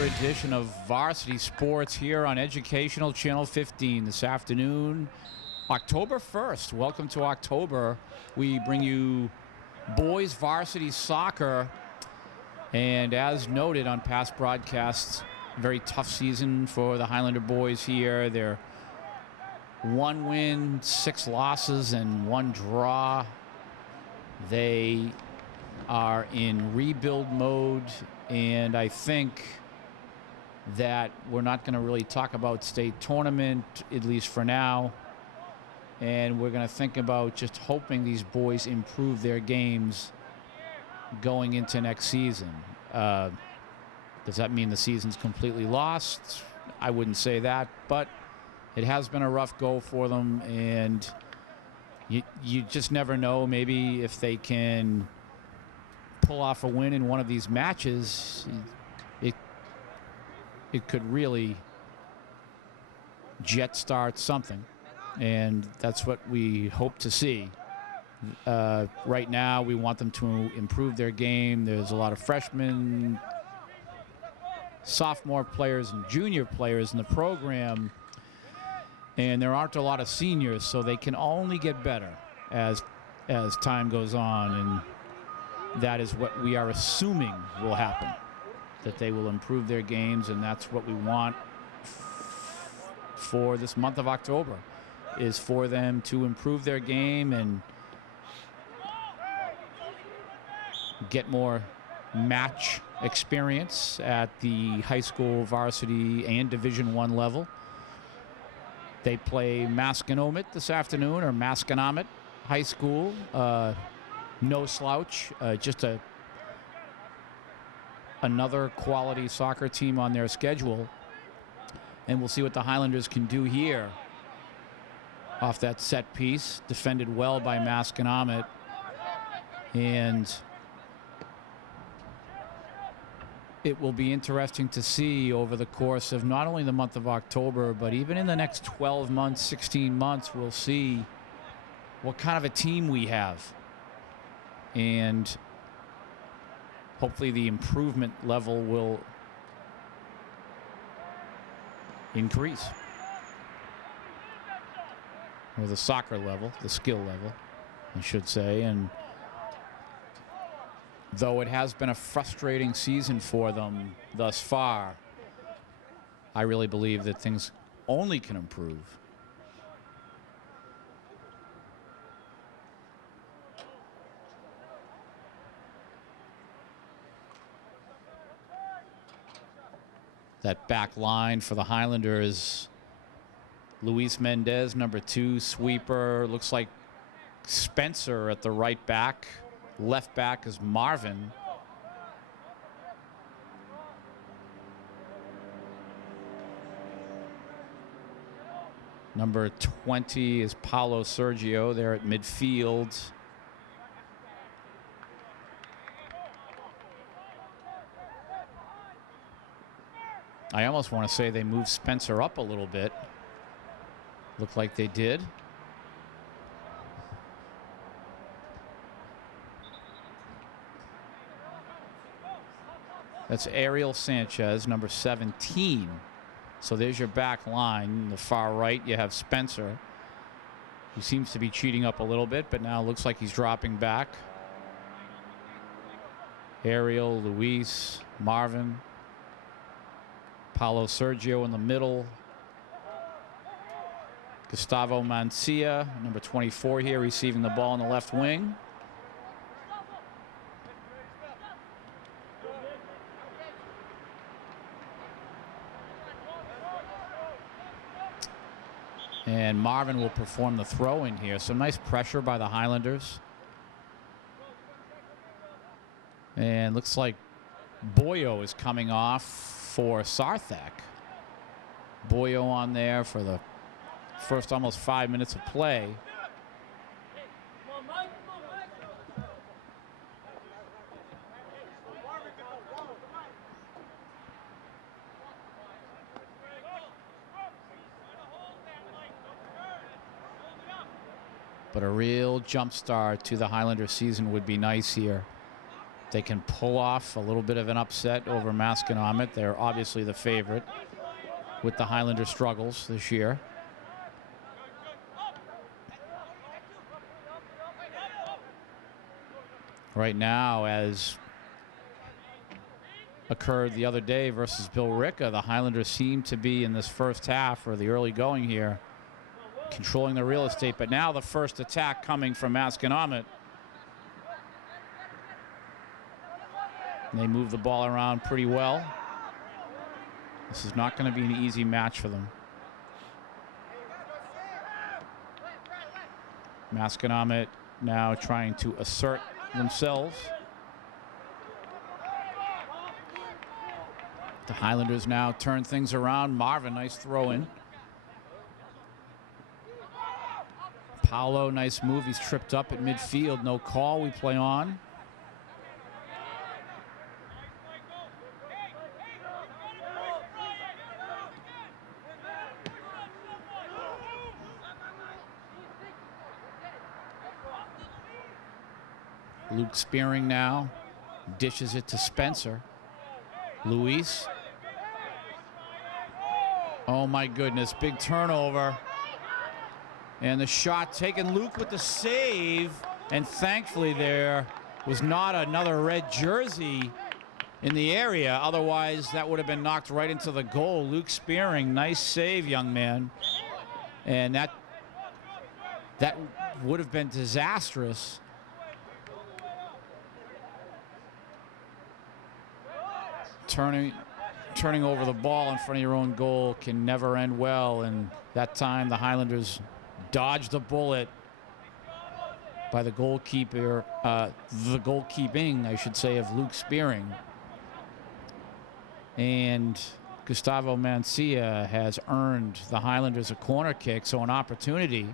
another edition of Varsity Sports here on Educational Channel 15 this afternoon, October 1st. Welcome to October. We bring you boys varsity soccer, and as noted on past broadcasts, very tough season for the Highlander boys here. They're 1 win, 6 losses, and 1 draw. They are in rebuild mode, and I think that we're not going to really talk about state tournament, at least for now, and we're going to think about just hoping these boys improve their games going into next season. Does that mean the season's completely lost? I wouldn't say that, but it has been a rough go for them, and you just never know. Maybe if they can pull off a win in one of these matches, it could really jet start something, and that's what we hope to see. Right now we want them to improve their game. There's a lot of freshmen, sophomore players, and junior players in the program, and there aren't a lot of seniors, so they can only get better as time goes on, and that is what we are assuming will happen, that they will improve their games, and that's what we want for this month of October, is for them to improve their game and get more match experience at the high school, varsity, and Division I level. They play Masconomet this afternoon, or Masconomet High School. No slouch, just another quality soccer team on their schedule, and we'll see what the Highlanders can do here off that set piece, defended well by Masconomet, and it will be interesting to see over the course of not only the month of October, but even in the next 12 months, 16 months, we'll see what kind of a team we have. And hopefully the improvement level will increase. Or the soccer level, the skill level, I should say. And though it has been a frustrating season for them thus far, I really believe that things only can improve. That back line for the Highlanders, Luis Mendez, number 2, sweeper. Looks like Spencer at the right back. Left back is Marvin. Number 20 is Paulo Sergio there at midfield. I almost want to say they moved Spencer up a little bit. Looked like they did. That's Ariel Sanchez, number 17. So there's your back line. In the far right, you have Spencer. He seems to be cheating up a little bit, but now looks like he's dropping back. Ariel, Luis, Marvin, Paulo Sergio in the middle. Gustavo Mancia, number 24 here, receiving the ball in the left wing. And Marvin will perform the throw in here. So nice pressure by the Highlanders. And looks like Boyo is coming off for Sarthak. Boyo on there for the first almost 5 minutes of play. But a real jump start to the Highlander season would be nice here. they can pull off a little bit of an upset over Masconomet. They're obviously the favorite with the Highlander struggles this year. Right now, as occurred the other day versus Billerica, the Highlanders seem to be in this first half, or the early going here, controlling the real estate. But now the first attack coming from Masconomet. They move the ball around pretty well. This is not going to be an easy match for them. Masconomet now trying to assert themselves. The Highlanders now turn things around. Marvin, nice throw in. Paolo, nice move. He's tripped up at midfield. No call. We play on. Luke Spearing now dishes it to Spencer. Luis. Oh my goodness, big turnover. And the shot taken. Luke with the save. And thankfully there was not another red jersey in the area. Otherwise that would have been knocked right into the goal. Luke Spearing, nice save, young man. And that would have been disastrous. Turning over the ball in front of your own goal can never end well, and that time the Highlanders dodged a bullet by the goalkeeper, the goalkeeping, I should say, of Luke Spearing. And Gustavo Mancia has earned the Highlanders a corner kick, so an opportunity.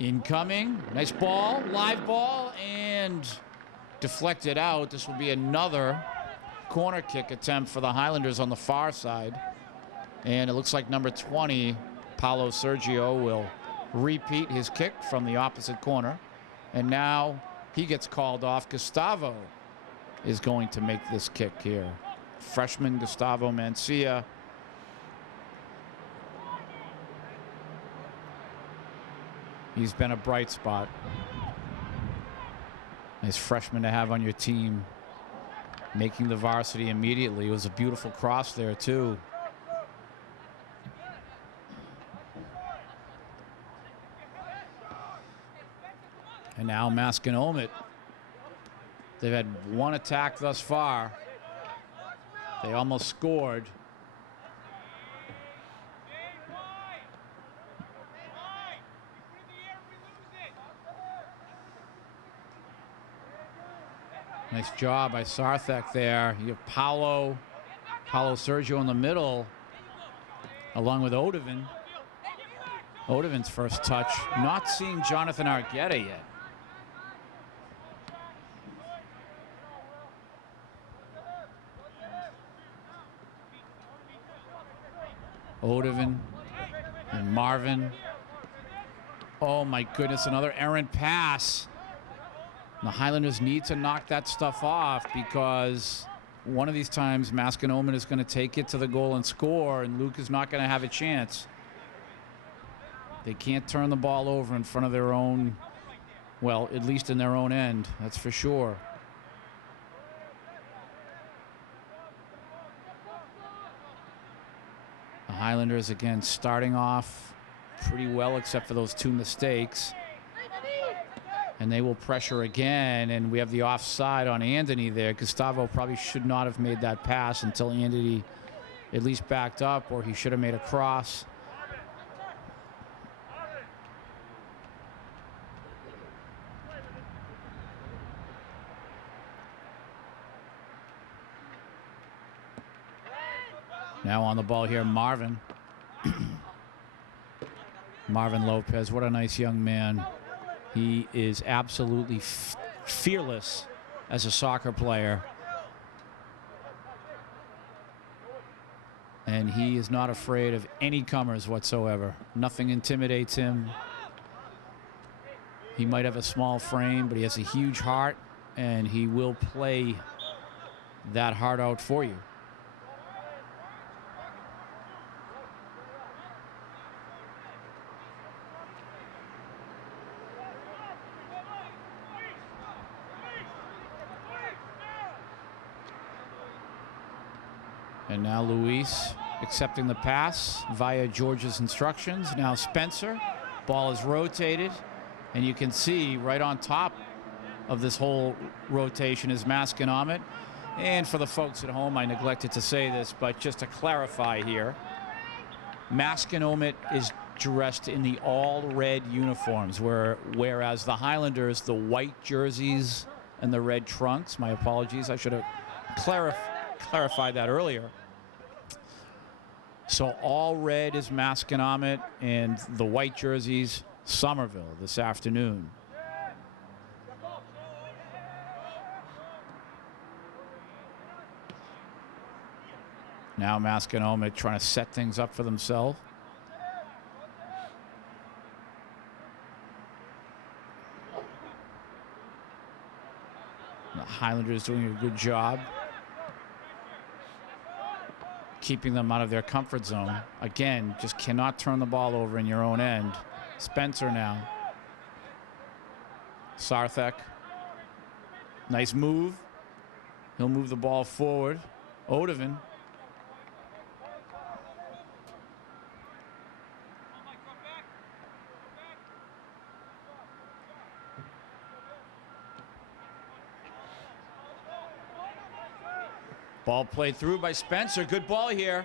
Incoming, nice ball, live ball, and deflected out. This will be another corner kick attempt for the Highlanders on the far side. And it looks like number 20, Paolo Sergio, will repeat his kick from the opposite corner. And now he gets called off. Gustavo is going to make this kick here. Freshman Gustavo Mancia. He's been a bright spot. Nice freshman to have on your team. Making the varsity immediately. It was a beautiful cross there, too. And now Masconomet. They've had one attack thus far. They almost scored. Nice job by Sarthek there. You have Paolo Sergio in the middle, along with Odovan. Odovan's first touch. Not seeing Jonathan Argueta yet. Odovan and Marvin. Oh my goodness, another errant pass. The Highlanders need to knock that stuff off, because one of these times Masconomet is going to take it to the goal and score, and Luke is not going to have a chance. They can't turn the ball over in front of their own, well, at least in their own end, that's for sure. The Highlanders again starting off pretty well, except for those two mistakes. And they will pressure again, and we have the offside on Anthony there. Gustavo probably should not have made that pass until Anthony at least backed up, or he should have made a cross. Now on the ball here, Marvin. Marvin Lopez, what a nice young man. He is absolutely fearless as a soccer player. And he is not afraid of any comers whatsoever. Nothing intimidates him. He might have a small frame, but he has a huge heart, and he will play that heart out for you. And now Luis accepting the pass via George's instructions. Now Spencer. Ball is rotated. And you can see right on top of this whole rotation is Masconomet. And for the folks at home, I neglected to say this, but just to clarify here, Masconomet is dressed in the all-red uniforms, whereas the Highlanders, the white jerseys and the red trunks. My apologies. I should have clarified that earlier. So all red is Masconomet, and the white jerseys, Somerville this afternoon. Now Masconomet trying to set things up for themselves. The Highlanders doing a good job keeping them out of their comfort zone. Again, just cannot turn the ball over in your own end. Spencer now. Sarthek. Nice move. He'll move the ball forward. Odovan. Ball played through by Spencer. Good ball here.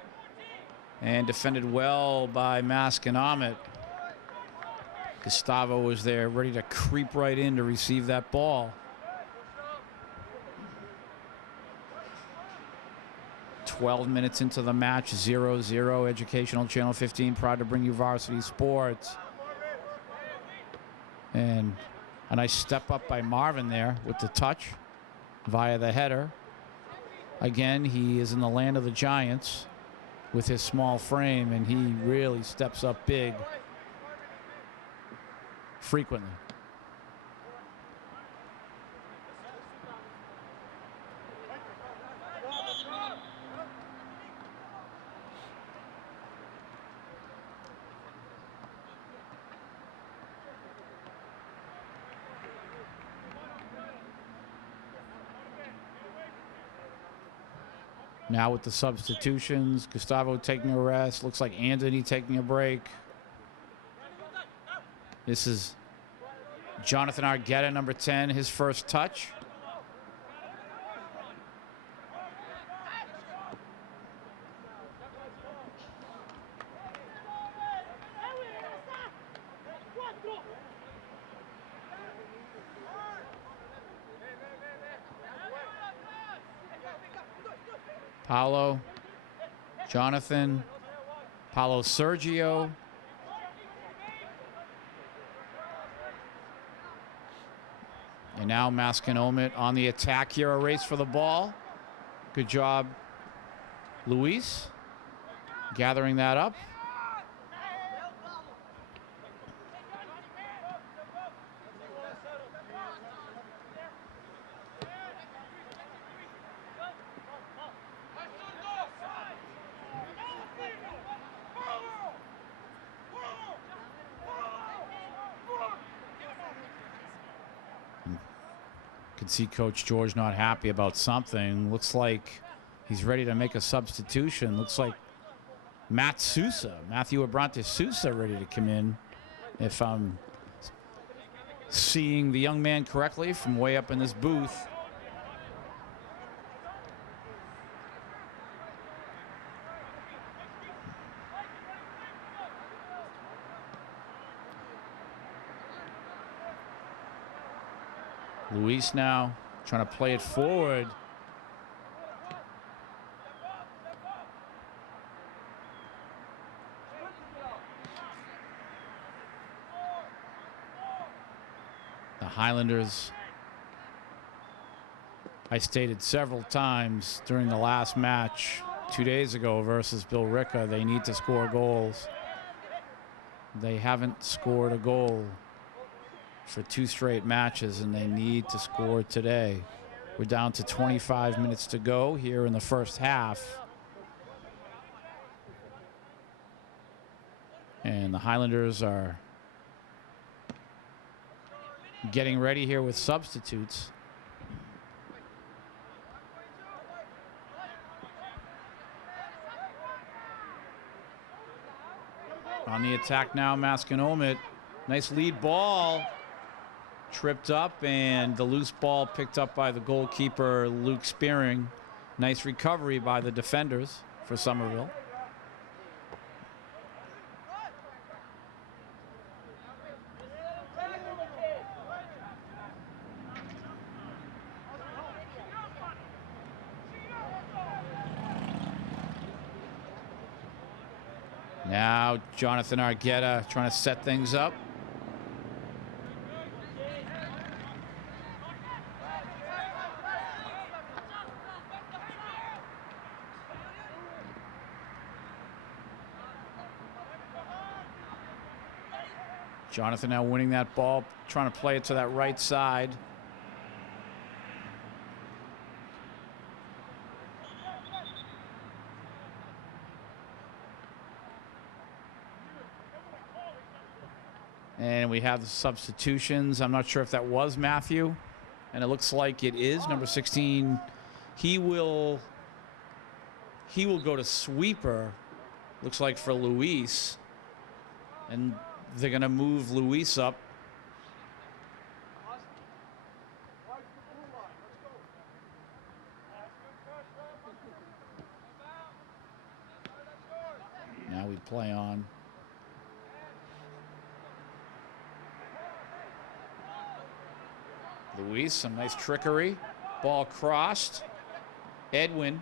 And defended well by Masconomet. Gustavo was there ready to creep right in to receive that ball. 12 minutes into the match, 0-0. Educational Channel 15 proud to bring you Varsity Sports. And a nice step up by Marvin there with the touch via the header. Again, he is in the land of the Giants with his small frame, and he really steps up big frequently. Now with the substitutions, Gustavo taking a rest. Looks like Anthony taking a break. This is Jonathan Argueta, number 10, his first touch. Paulo, Jonathan, Paulo Sergio. And now Masconomet on the attack here, a race for the ball. Good job, Luis, gathering that up. Can see Coach George not happy about something. Looks like he's ready to make a substitution. Looks like Matthew Abrantes Sousa ready to come in, if I'm seeing the young man correctly from way up in this booth. Luis now trying to play it forward. The Highlanders, I stated several times during the last match, 2 days ago versus Bill Ricca. They need to score goals. They haven't scored a goal for 2 straight matches, and they need to score today. We're down to 25 minutes to go here in the first half. And the Highlanders are getting ready here with substitutes. On the attack now, Masconomet. Nice lead ball. Tripped up, and the loose ball picked up by the goalkeeper, Luke Spearing. Nice recovery by the defenders for Somerville. Now Jonathan Argueta trying to set things up. Jonathan now winning that ball, trying to play it to that right side. And we have the substitutions. I'm not sure if that was Matthew, and it looks like it is. Number 16, he will go to sweeper, looks like, for Luis. And they're going to move Luis up. Now we play on. Luis, some nice trickery. Ball crossed. Edwin.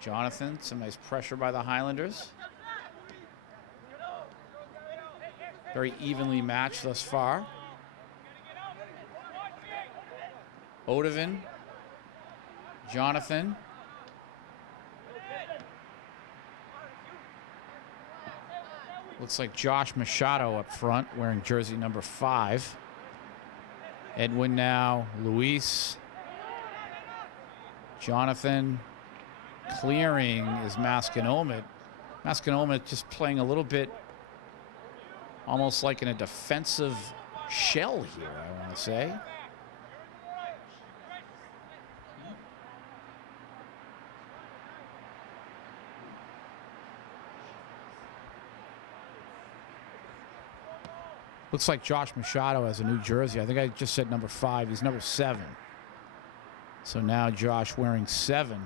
Jonathan, some nice pressure by the Highlanders. Very evenly matched thus far. Odovan. Jonathan. Looks like Josh Machado up front, wearing jersey number 5. Edwin now. Luis. Jonathan. Clearing is Masconomet. Masconomet just playing a little bit almost like in a defensive shell here, I want to say. Looks like Josh Machado has a new jersey. I think I just said number 5. He's number 7. So now Josh wearing 7.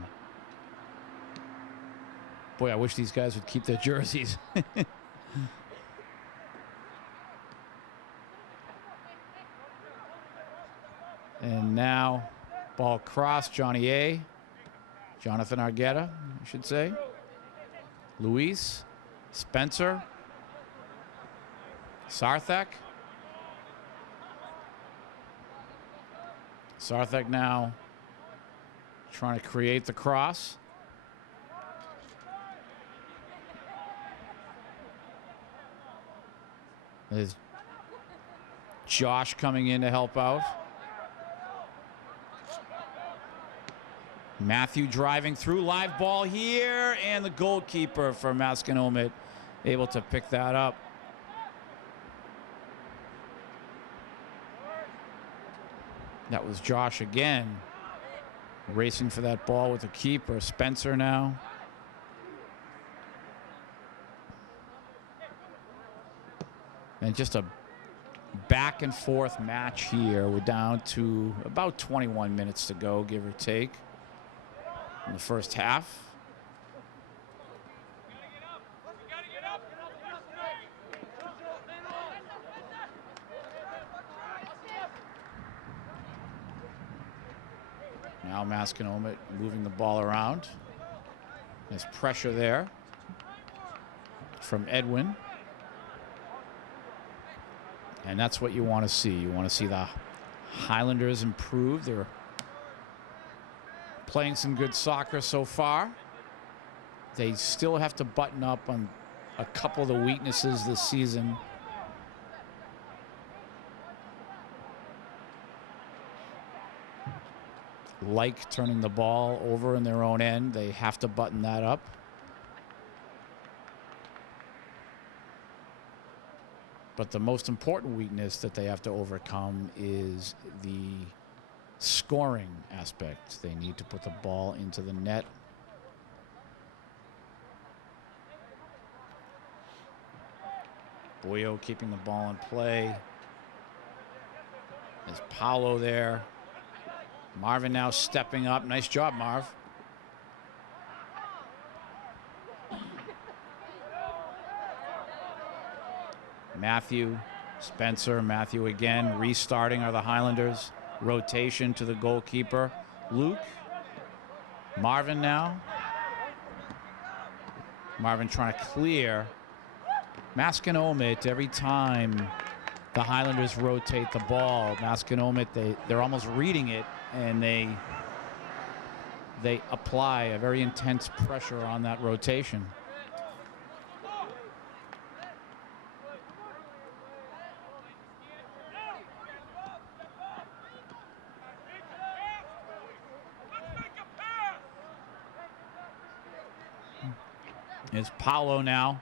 Boy, I wish these guys would keep their jerseys. And now ball crossed. Johnny A. Jonathan Argueta, I should say. Luis. Spencer. Sarthak. Sarthak now trying to create the cross. There's Josh coming in to help out. Matthew driving through, live ball here, and the goalkeeper for Masconomet able to pick that up. That was Josh again, racing for that ball with the keeper. Spencer now. And just a back and forth match here. We're down to about 21 minutes to go, give or take, in the first half. Now Masconomet moving the ball around. There's pressure there from Edwin. And that's what you want to see. You want to see the Highlanders improve. They're playing some good soccer so far. They still have to button up on a couple of the weaknesses this season. Like turning the ball over in their own end. They have to button that up. But the most important weakness that they have to overcome is the scoring aspect. They need to put the ball into the net. Boyo keeping the ball in play. There's Paolo there. Marvin now stepping up. Nice job, Marv. Matthew, Spencer, Matthew again. Restarting are the Highlanders. Rotation to the goalkeeper. Luke. Marvin now. Marvin trying to clear. Masconomet, every time the Highlanders rotate the ball, Masconomet, they're almost reading it, and they apply a very intense pressure on that rotation. It's Paolo now.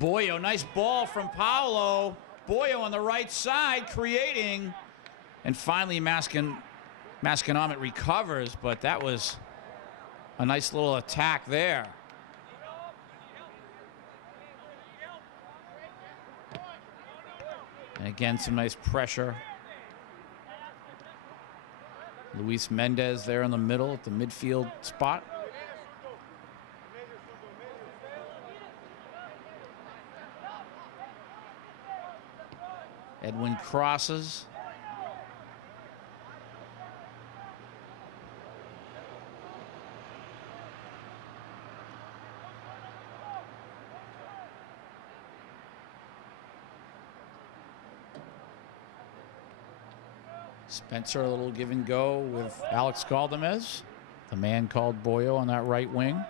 Boyo, nice ball from Paolo. Boyo on the right side creating. And finally Masconomet recovers, but that was a nice little attack there. And again, some nice pressure. Luis Mendez there in the middle at the midfield spot. Edwin crosses. Spencer, a little give and go with Alex Galdamez, the man called Boyo on that right wing.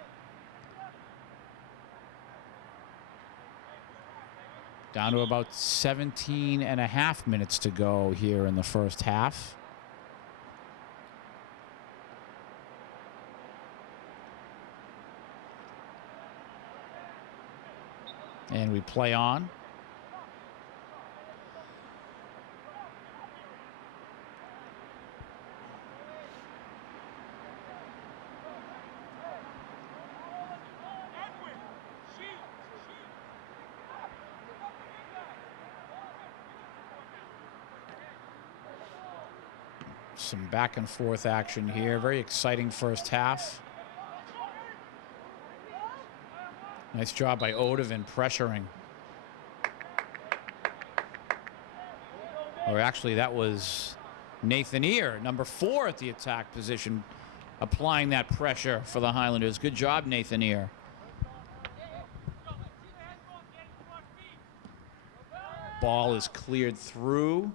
Down to about 17.5 minutes to go here in the first half. And we play on. Some back and forth action here. Very exciting first half. Nice job by Odovan pressuring. Or actually, that was Nathan Ear, number 4 at the attack position, applying that pressure for the Highlanders. Good job, Nathan Ear. Ball is cleared through.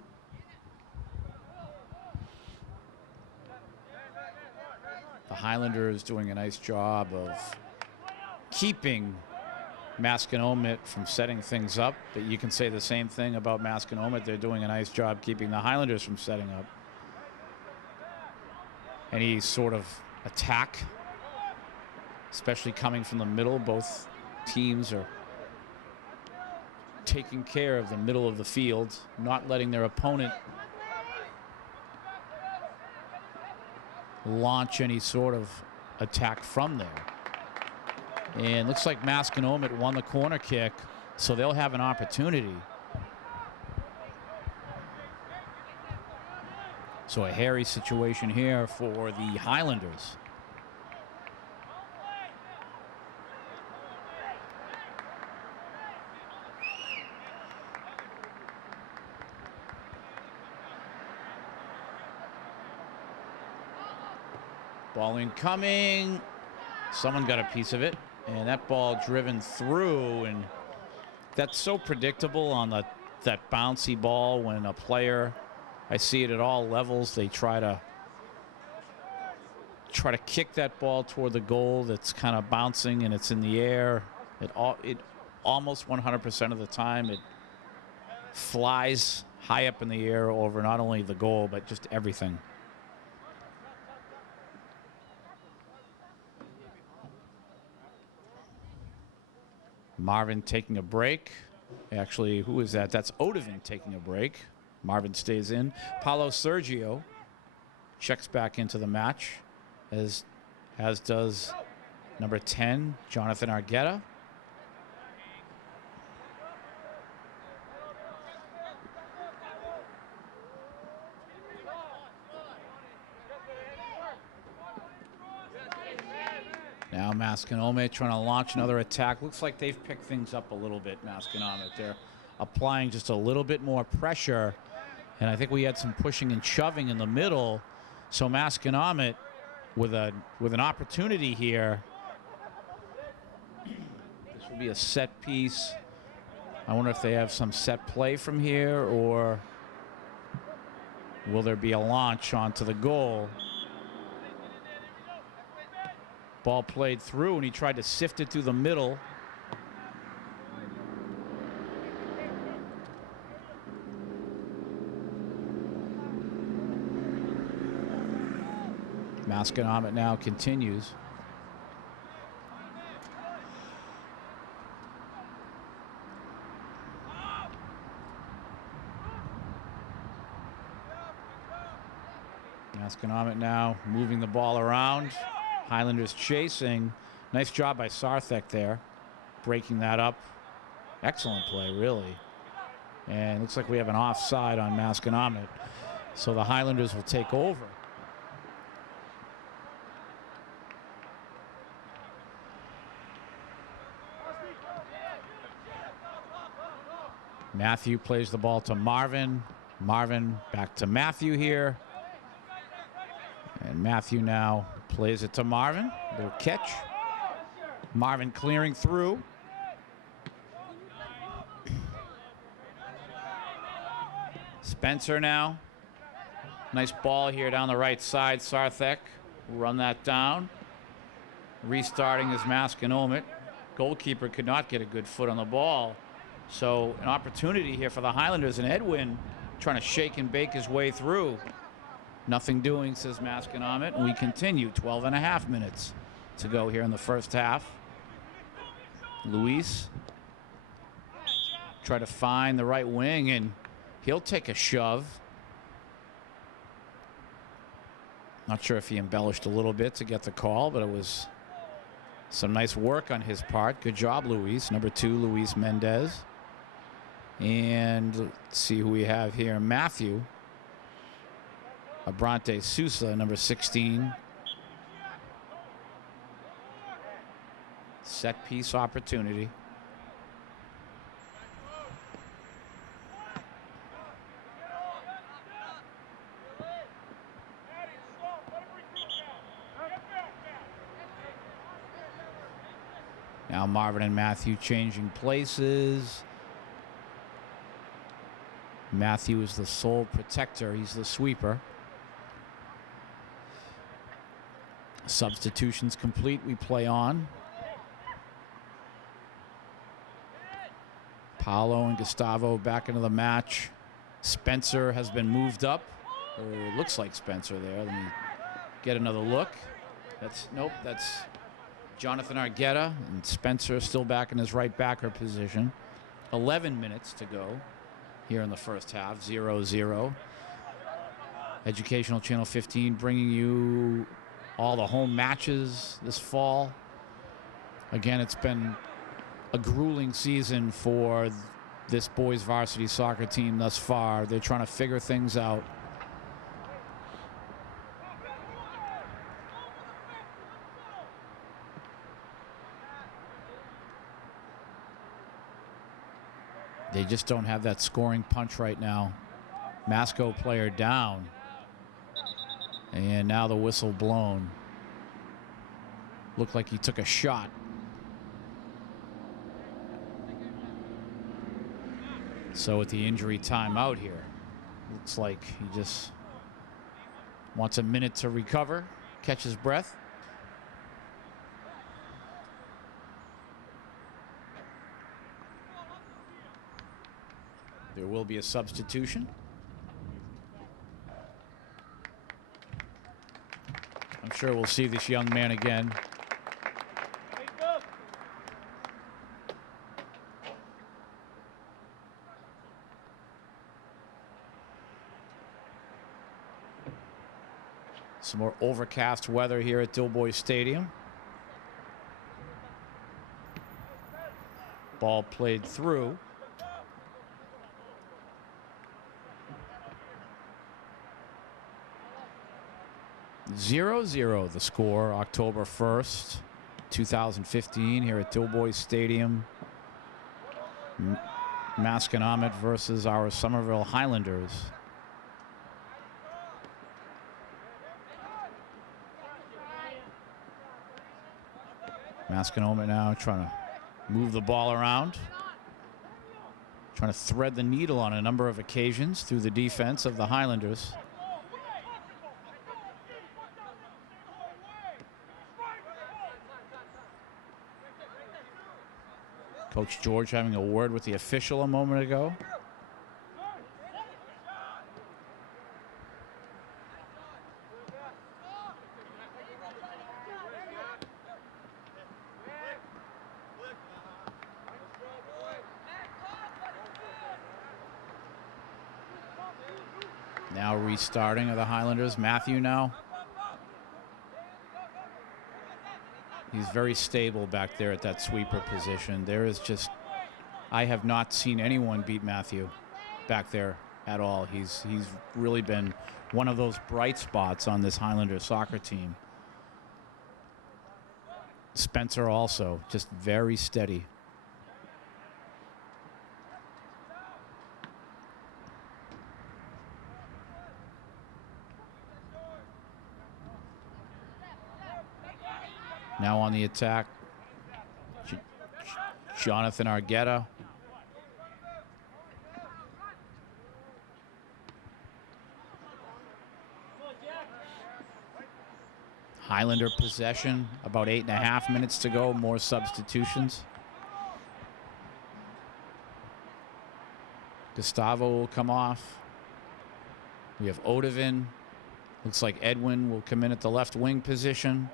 The Highlanders doing a nice job of keeping Masconomet from setting things up, but you can say the same thing about Masconomet. They're doing a nice job keeping the Highlanders from setting up. Any sort of attack, especially coming from the middle, both teams are taking care of the middle of the field, not letting their opponent launch any sort of attack from there. And looks like Masconomet won the corner kick, so they'll have an opportunity. So a hairy situation here for the Highlanders. Ball incoming. Someone got a piece of it, and that ball driven through, and that's so predictable on that bouncy ball when a player, I see it at all levels, they try to try to kick that ball toward the goal that's kind of bouncing and it's in the air. It almost 100% of the time it flies high up in the air over not only the goal but just everything. Marvin taking a break. Actually, who is that? That's Odovan taking a break. Marvin stays in. Paulo Sergio checks back into the match, as does number 10, Jonathan Argueta. Now Masconomet trying to launch another attack. Looks like they've picked things up a little bit, Masconomet. They're applying just a little bit more pressure. And I think we had some pushing and shoving in the middle. So Masconomet with an opportunity here. This will be a set piece. I wonder if they have some set play from here, or will there be a launch onto the goal? Ball played through, and he tried to sift it through the middle. Masconomet now continues. Masconomet now moving the ball around. Highlanders chasing. Nice job by Sarthek there, breaking that up. Excellent play, really. And it looks like we have an offside on Masconomet. So the Highlanders will take over. Matthew plays the ball to Marvin. Marvin back to Matthew here. And Matthew now plays it to Marvin. Little catch. Marvin clearing through. Spencer now. Nice ball here down the right side. Sarthek will run that down. Restarting is Masconomet. Goalkeeper could not get a good foot on the ball. So an opportunity here for the Highlanders, and Edwin trying to shake and bake his way through. Nothing doing, says Masconomet, and we continue. 12.5 minutes to go here in the first half. Luis try to find the right wing, and he'll take a shove. Not sure if he embellished a little bit to get the call, but it was some nice work on his part. Good job, Luis. Number 2, Luis Mendez. And let's see who we have here. Matthew. Abrante Sousa, number 16. Set piece opportunity. Now Marvin and Matthew changing places. Matthew is the sole protector. He's the sweeper. Substitutions complete. We play on. Paolo and Gustavo back into the match. Spencer has been moved up. Or it looks like Spencer there. Let me get another look. Nope, that's Jonathan Argueta, and Spencer still back in his right backer position. 11 minutes to go here in the first half. 0-0. Educational Channel 15 bringing you all the home matches this fall. Again, it's been a grueling season for this boys varsity soccer team thus far. They're trying to figure things out. They just don't have that scoring punch right now. Masco player down. And now the whistle blown. Looked like he took a shot. So at the injury timeout here, looks like he just wants a minute to recover. catch his breath. There will be a substitution. I'm sure we'll see this young man again. Some more overcast weather here at Dilboy Stadium. Ball played through. (0-0) the score, October 1st, 2015, here at Dilboy Stadium. Masconomet versus our Somerville Highlanders. Masconomet now trying to move the ball around, trying to thread the needle on a number of occasions through the defense of the Highlanders. Coach George having a word with the official a moment ago. Now restarting of the Highlanders. Matthew now. He's very stable back there at that sweeper position. There is just, I have not seen anyone beat Matthew back there at all. He's really been one of those bright spots on this Highlanders soccer team. Spencer also just very steady. Now on the attack, Jonathan Argueta. Highlander possession, about 8.5 minutes to go, more substitutions. Gustavo will come off. We have Odovin. Looks like Edwin will come in at the left wing position.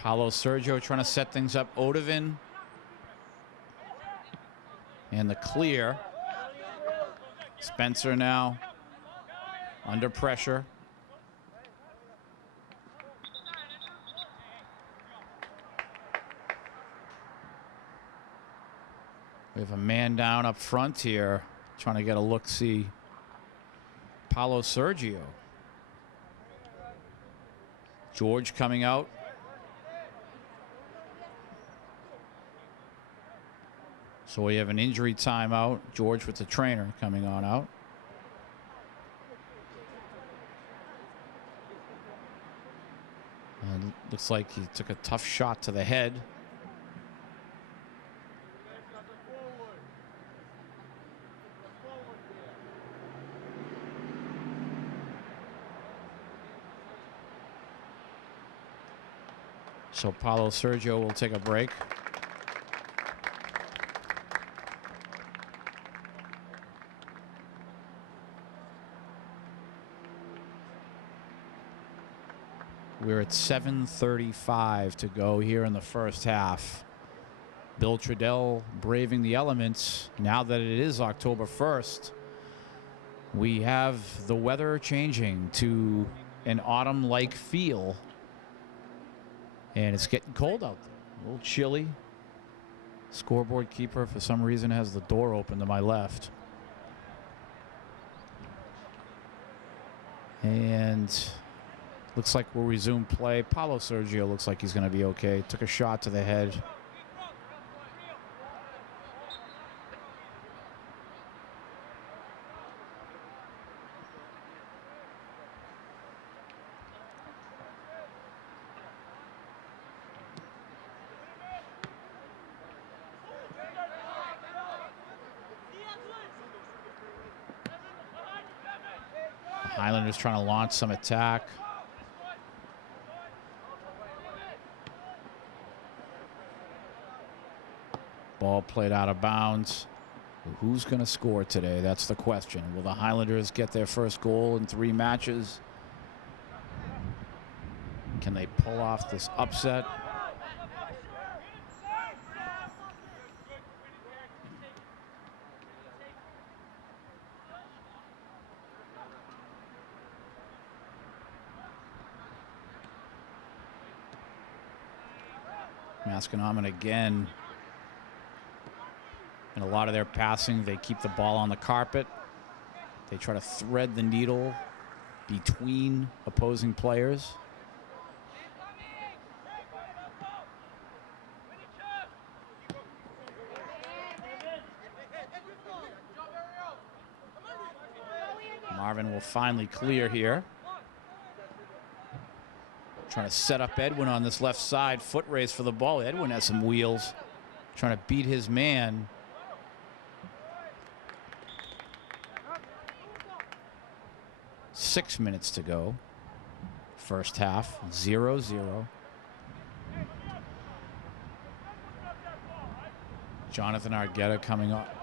Paulo Sergio trying to set things up. Odovin. And the clear. Spencer now under pressure. We have a man down up front here trying to get a look-see. Paulo Sergio. George coming out. So we have an injury timeout. George with the trainer coming on out. And looks like he took a tough shot to the head. So Paulo Sergio will take a break. We're at 7:35 to go here in the first half. Bill Trudell braving the elements. Now that it is October 1st, we have the weather changing to an autumn-like feel. And it's getting cold out there. A little chilly. Scoreboard keeper, for some reason, has the door open to my left. And looks like we'll resume play. Paulo Sergio looks like he's going to be okay. Took a shot to the head. Highlanders trying to launch some attack. Ball played out of bounds. Who's going to score today? That's the question. Will the Highlanders get their first goal in 3 matches? Can they pull off this upset? Masconomet again. And a lot of their passing, they keep the ball on the carpet. They try to thread the needle between opposing players. Marvin will finally clear here. Trying to set up Edwin on this left side. Foot race for the ball. Edwin has some wheels. Trying to beat his man. Six minutes to go. First half, 0-0. Jonathan Argueta coming up.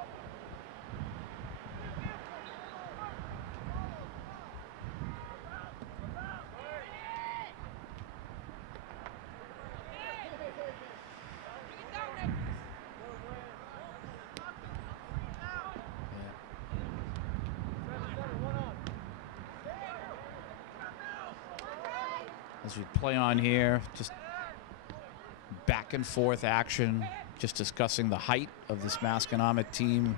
As we play on here, just back and forth action, just discussing the height of this Masconomet team.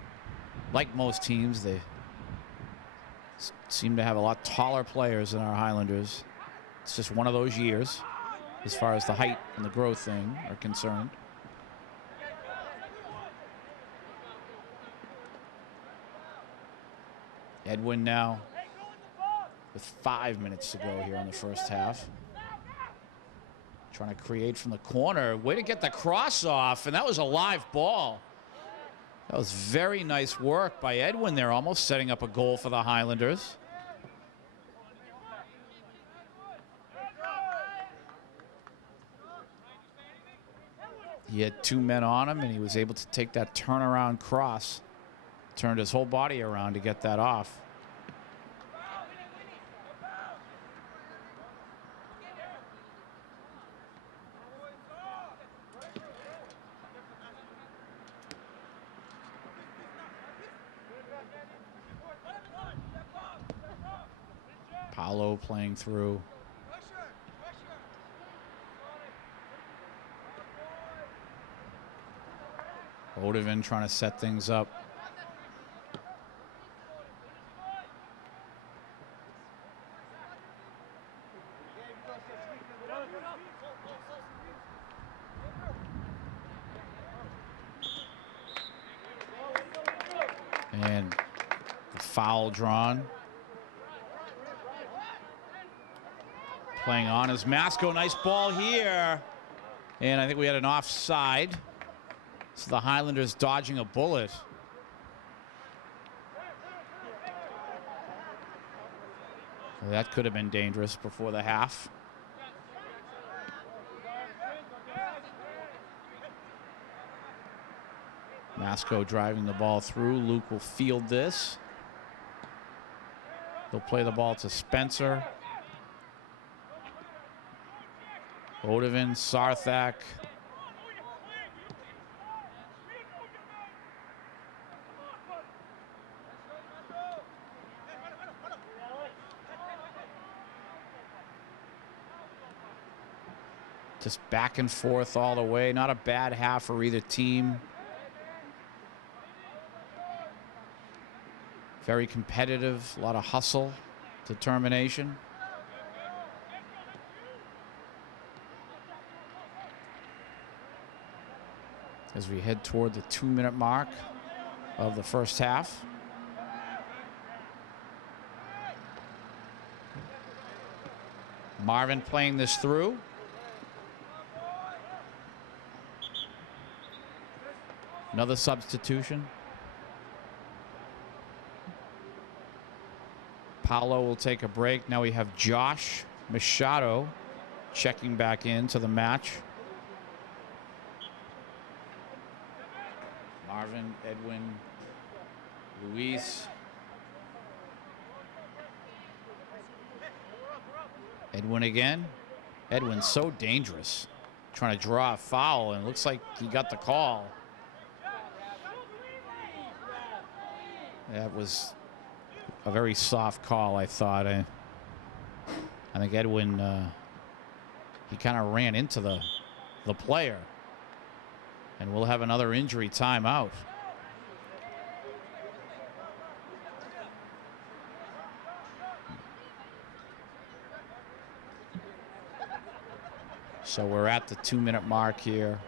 Like most teams, they seem to have a lot taller players than our Highlanders. It's just one of those years as far as the height and the growth thing are concerned. Edwin now with 5 minutes to go here in the first half. Trying to create from the corner. Way to get the cross off, and that was a live ball. That was very nice work by Edwin there, almost setting up a goal for the Highlanders. He had 2 men on him, and he was able to take that turnaround cross. Turned his whole body around to get that off. Paolo playing through. Odovan trying to set things up. And the foul drawn. Playing on is Masco. Nice ball here. And I think we had an offside. So the Highlanders dodging a bullet. Well, that could have been dangerous before the half. Masco driving the ball through. Luke will field this. They'll play the ball to Spencer. Odovan, Sarthak. Just back and forth all the way. Not a bad half for either team. Very competitive, a lot of hustle, determination. As we head toward the 2-minute mark of the first half. Marvin playing this through. Another substitution. Paolo will take a break. Now we have Josh Machado checking back into the match. Marvin, Edwin, Luis. Edwin again. Edwin's so dangerous. Trying to draw a foul, and it looks like he got the call. That was a very soft call, I thought. I think Edwin, he kind of ran into the player. And we'll have another injury timeout. So we're at the 2-minute mark here.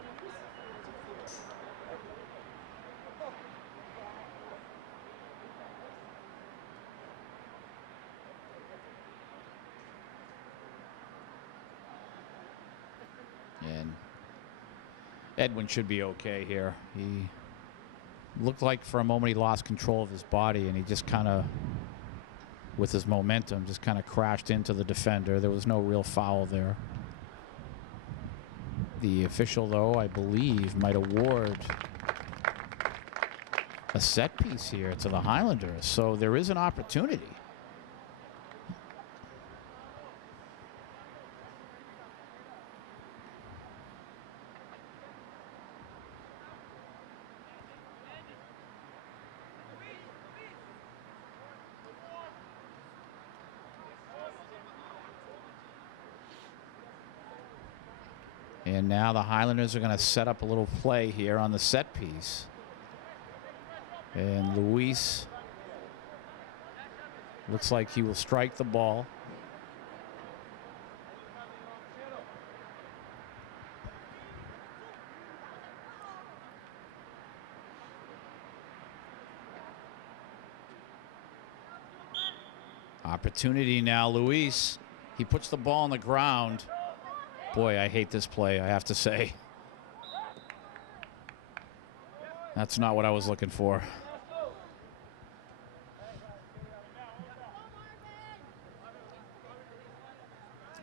And Edwin should be okay here. He looked like for a moment he lost control of his body, and he just kind of, with his momentum, just kind of crashed into the defender. There was no real foul there. The official, though, I believe, might award a set piece here to the Highlanders. So there is an opportunity. And now the Highlanders are going to set up a little play here on the set piece. And Luis looks like he will strike the ball. Opportunity now, Luis. He puts the ball on the ground. Boy, I hate this play, I have to say. That's not what I was looking for.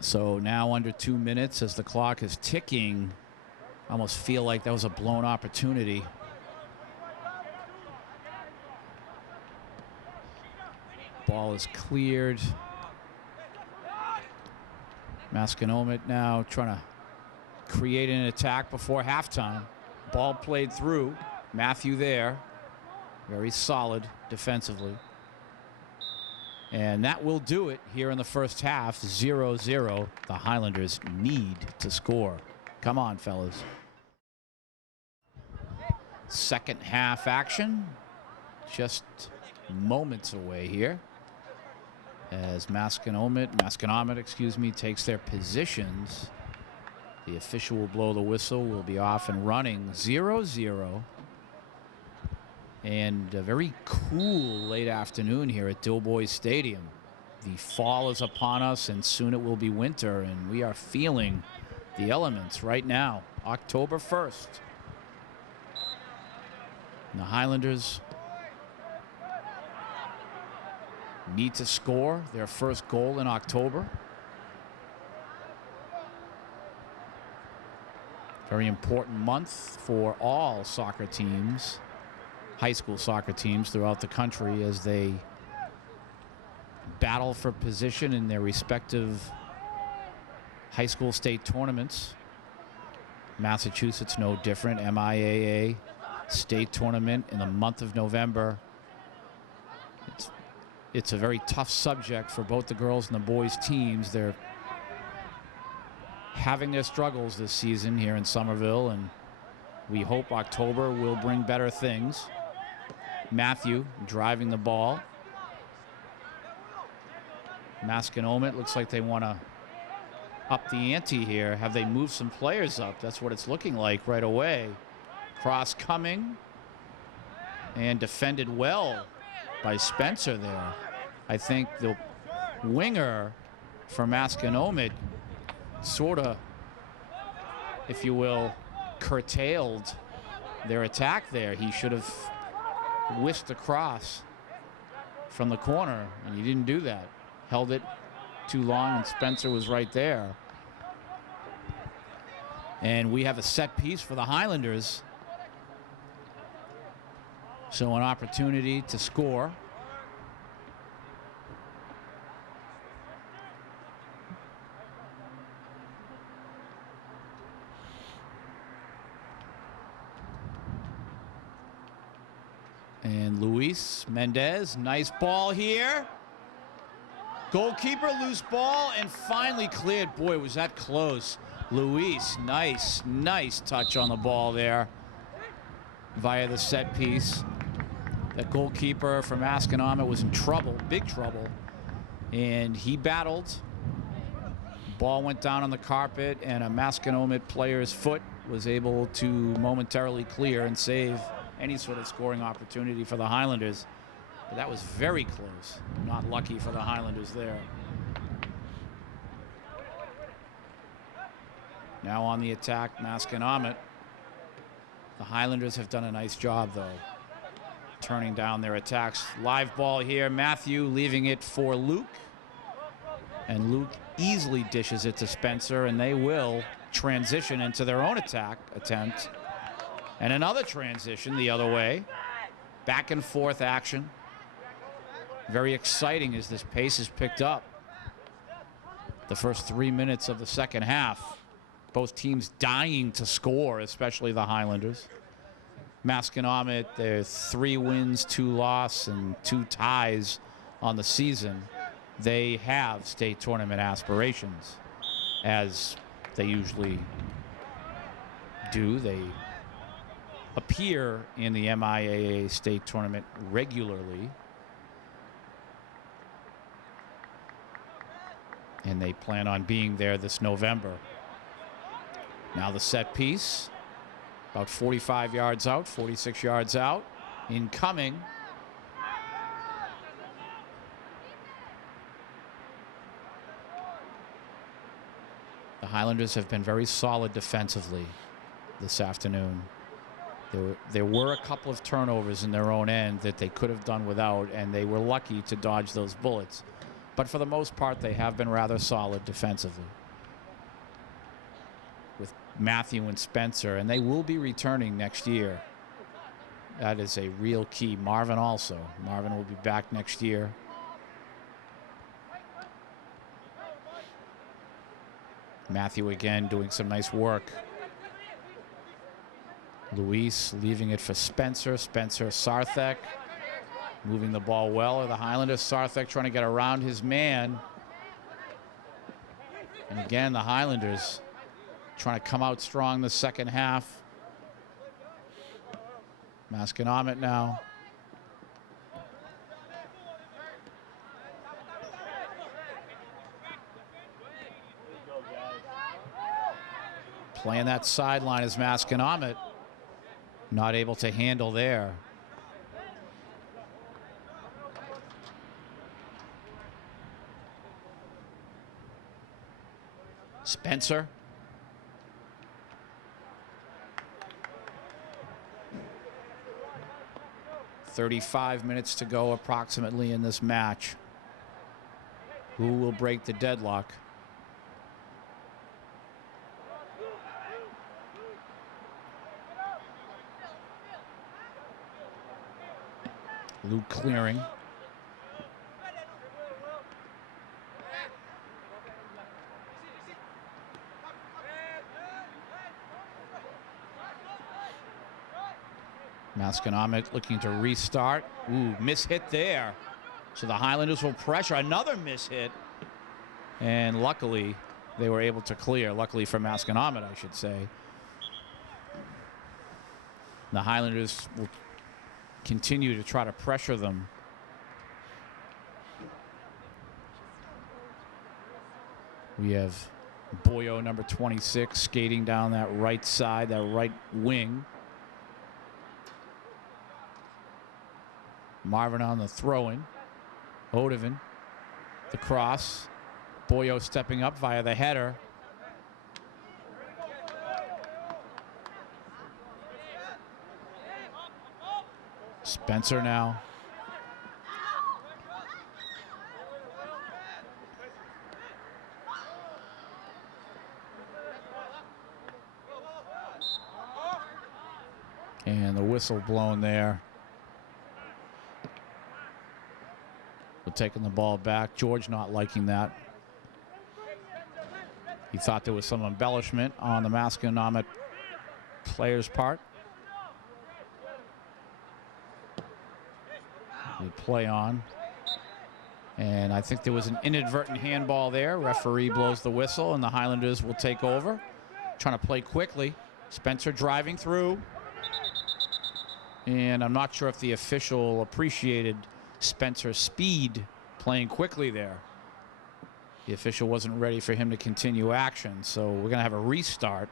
So now under 2 minutes as the clock is ticking. I almost feel like that was a blown opportunity. Ball is cleared. Masconomet now trying to create an attack before halftime. Ball played through. Matthew there. Very solid defensively. And that will do it here in the first half. 0-0. The Highlanders need to score. Come on, fellas. Second half action. Just moments away here. As Masconomet, excuse me, takes their positions. The official will blow the whistle. We'll be off and running. 0-0. And a very cool late afternoon here at Doughboys Stadium. The fall is upon us, and soon it will be winter, and we are feeling the elements right now. October 1st. And the Highlanders need to score their first goal in October. Very important month for all soccer teams, high school soccer teams throughout the country, as they battle for position in their respective high school state tournaments. Massachusetts no different. MIAA state tournament in the month of November. It's a very tough subject for both the girls and the boys teams. They're having their struggles this season here in Somerville, and we hope October will bring better things. Matthew driving the ball. Masconomet looks like they want to up the ante here. Have they moved some players up? That's what it's looking like right away. Cross coming and defended well by Spencer there. I think the winger for Masconomet sort of, if you will, curtailed their attack there. He should have whisked across from the corner, and he didn't do that. Held it too long, and Spencer was right there. And we have a set piece for the Highlanders. So an opportunity to score. And Luis Mendez, nice ball here. Goalkeeper, loose ball, and finally cleared. Boy, was that close. Luis, nice touch on the ball there via the set piece. That goalkeeper from Masconomet was in trouble, big trouble, and he battled. Ball went down on the carpet, and a Masconomet player's foot was able to momentarily clear and save any sort of scoring opportunity for the Highlanders. But that was very close. Not lucky for the Highlanders there. Now on the attack, Masconomet. The Highlanders have done a nice job, though, turning down their attacks. Live ball here. Matthew leaving it for Luke. And Luke easily dishes it to Spencer, and they will transition into their own attack attempt. And another transition the other way. Back and forth action. Very exciting as this pace is picked up. The first 3 minutes of the second half. Both teams dying to score, especially the Highlanders. Masconomet, they're 3 wins, 2 losses, and 2 ties on the season. They have state tournament aspirations, as they usually do. They appear in the MIAA state tournament regularly, and they plan on being there this November. Now the set piece, about 45 yards out, 46 yards out, incoming. The Highlanders have been very solid defensively this afternoon. There were a couple of turnovers in their own end that they could have done without, and they were lucky to dodge those bullets. But for the most part, they have been rather solid defensively. With Matthew and Spencer, and they will be returning next year. That is a real key. Marvin also. Marvin will be back next year. Matthew again doing some nice work. Luis leaving it for Spencer. Spencer, Sarthek moving the ball well. The Highlanders, Sarthek trying to get around his man. And again, the Highlanders trying to come out strong the second half. Masconomet now. Playing that sideline is Masconomet. Not able to handle there. Spencer. "35 minutes to go approximately in this match. Who will break the deadlock?" Luke clearing. Masconomet looking to restart. Ooh, miss-hit there. So the Highlanders will pressure. Another miss-hit. And luckily, they were able to clear. Luckily for Masconomet, I should say. The Highlanders will continue to try to pressure them. We have Boyo, number 26, skating down that right side, that right wing. Marvin on the throw-in. Odovan, the cross. Boyo stepping up via the header. Spencer now. And the whistle blown there. We're taking the ball back. George not liking that. He thought there was some embellishment on the Masconomet player's part. We play on. And I think there was an inadvertent handball there. Referee blows the whistle, and the Highlanders will take over. Trying to play quickly. Spencer driving through. And I'm not sure if the official appreciated Spencer's speed playing quickly there. The official wasn't ready for him to continue action, so we're going to have a restart.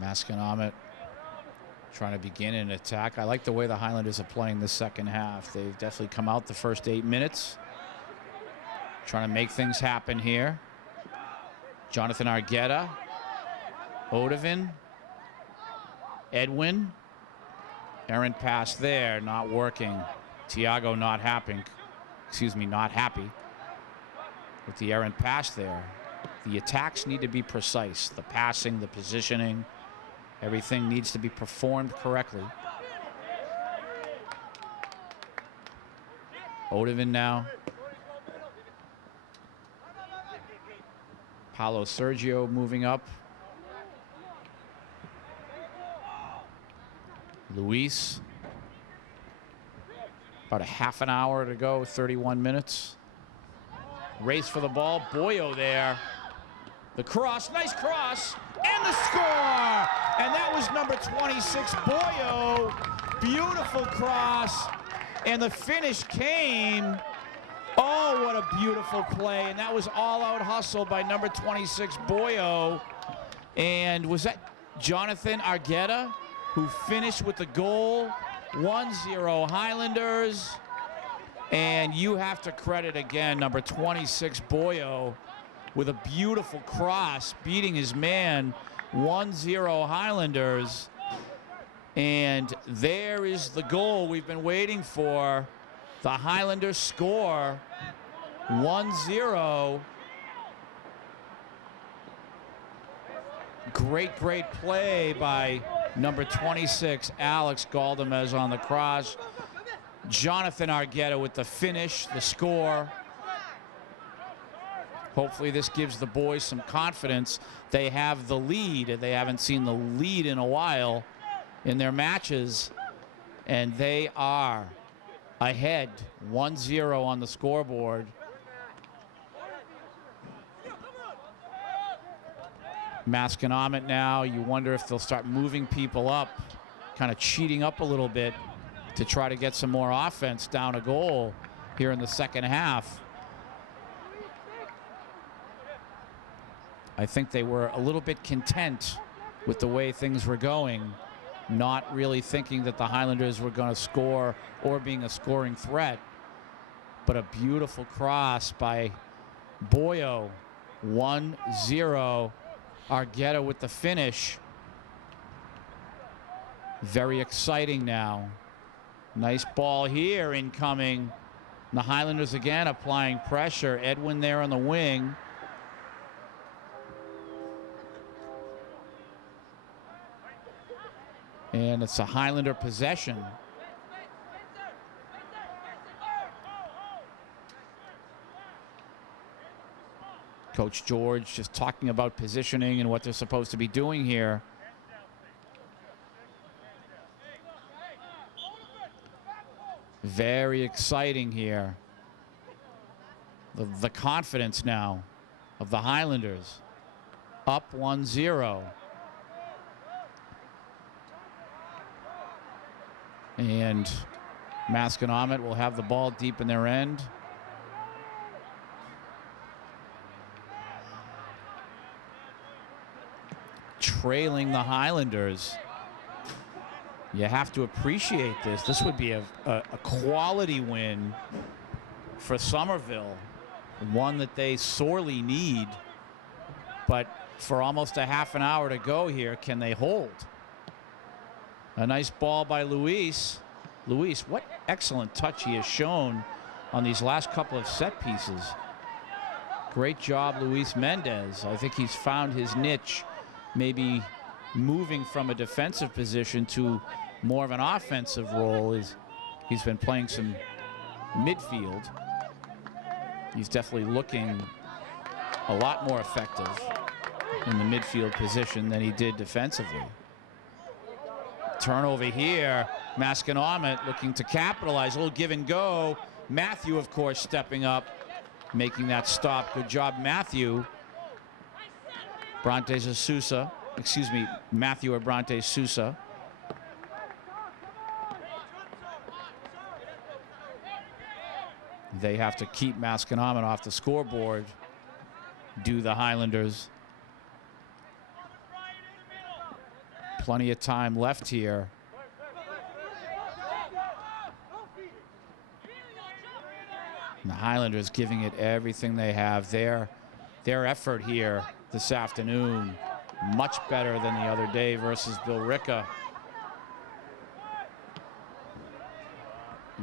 Masconomet trying to begin an attack. I like the way the Highlanders are playing the second half. They've definitely come out the first 8 minutes. Trying to make things happen here. Jonathan Argueta. Odovin. Edwin. Errant pass there, not working. Tiago not happy. Not happy with the errant pass there. The attacks need to be precise. The passing, the positioning. Everything needs to be performed correctly. Odovin now. Paulo Sergio moving up. Luis. About a half an hour to go, 31 minutes. Race for the ball. Boyo there. The cross, nice cross, and the score! And that was number 26, Boyo. Beautiful cross, and the finish came. Oh, what a beautiful play, and that was all-out hustle by number 26, Boyo. And was that Jonathan Argueta who finished with the goal? 1-0 Highlanders. And you have to credit again number 26, Boyo, with a beautiful cross, beating his man. 1-0 Highlanders. And there is the goal we've been waiting for. The Highlanders score 1-0. Great play by number 26, Alex Galdamez on the cross. Jonathan Argueta with the finish, the score. Hopefully this gives the boys some confidence. They have the lead. They haven't seen the lead in a while in their matches. And they are ahead 1-0 on the scoreboard. Masconomet now, you wonder if they'll start moving people up, kind of cheating up a little bit to try to get some more offense down a goal here in the second half. I think they were a little bit content with the way things were going, not really thinking that the Highlanders were going to score or being a scoring threat. But a beautiful cross by Boyo. 1-0. Argueta with the finish. Very exciting now. Nice ball here incoming. The Highlanders again applying pressure. Edwin there on the wing. And it's a Highlander possession. Coach George just talking about positioning and what they're supposed to be doing here. Very exciting here. The confidence now of the Highlanders. Up 1-0. And Masconomet will have the ball deep in their end. trailing the Highlanders. You have to appreciate this. This would be a quality win for Somerville, one that they sorely need. But for almost a half an hour to go here, can they hold? A nice ball by Luis. Luis, what excellent touch he has shown on these last couple of set pieces. Great job, Luis Mendez. I think he's found his niche, maybe moving from a defensive position to more of an offensive role. He's been playing some midfield. He's definitely looking a lot more effective in the midfield position than he did defensively. Turnover here. Masconomet looking to capitalize. A little give and go. Matthew, of course, stepping up, making that stop. Good job, Matthew. Bronte Sousa. Excuse me, Matthew or Bronte Sousa. They have to keep Masconomet off the scoreboard. Do the Highlanders. Plenty of time left here. And the Highlanders giving it everything they have. Their effort here this afternoon, much better than the other day versus Billerica.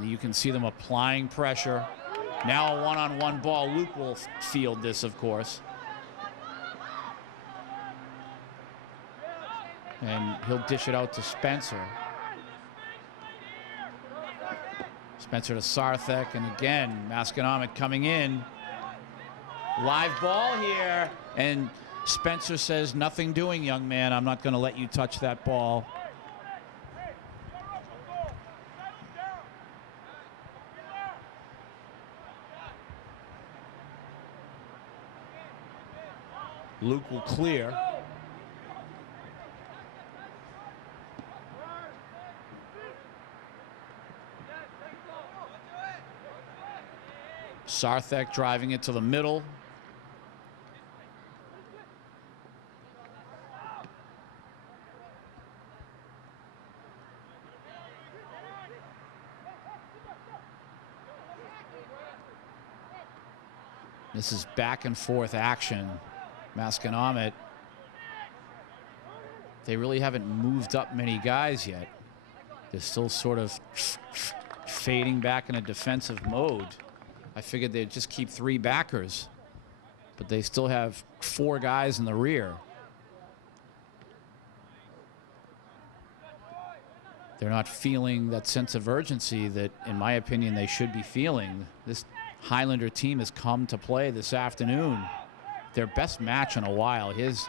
You can see them applying pressure. Now a one-on-one ball. Luke will field this, of course. And he'll dish it out to Spencer. Spencer to Sarthek, and again, Masconomet coming in. Live ball here, and Spencer says, nothing doing, young man. I'm not going to let you touch that ball. Luke will clear. Sarthek driving it to the middle. This is back and forth action. Masconomet, they really haven't moved up many guys yet. They're still sort of fading back in a defensive mode. I figured they'd just keep 3 backers, but they still have 4 guys in the rear. They're not feeling that sense of urgency that, in my opinion, they should be feeling. This Highlander team has come to play this afternoon. Their best match in a while. Here's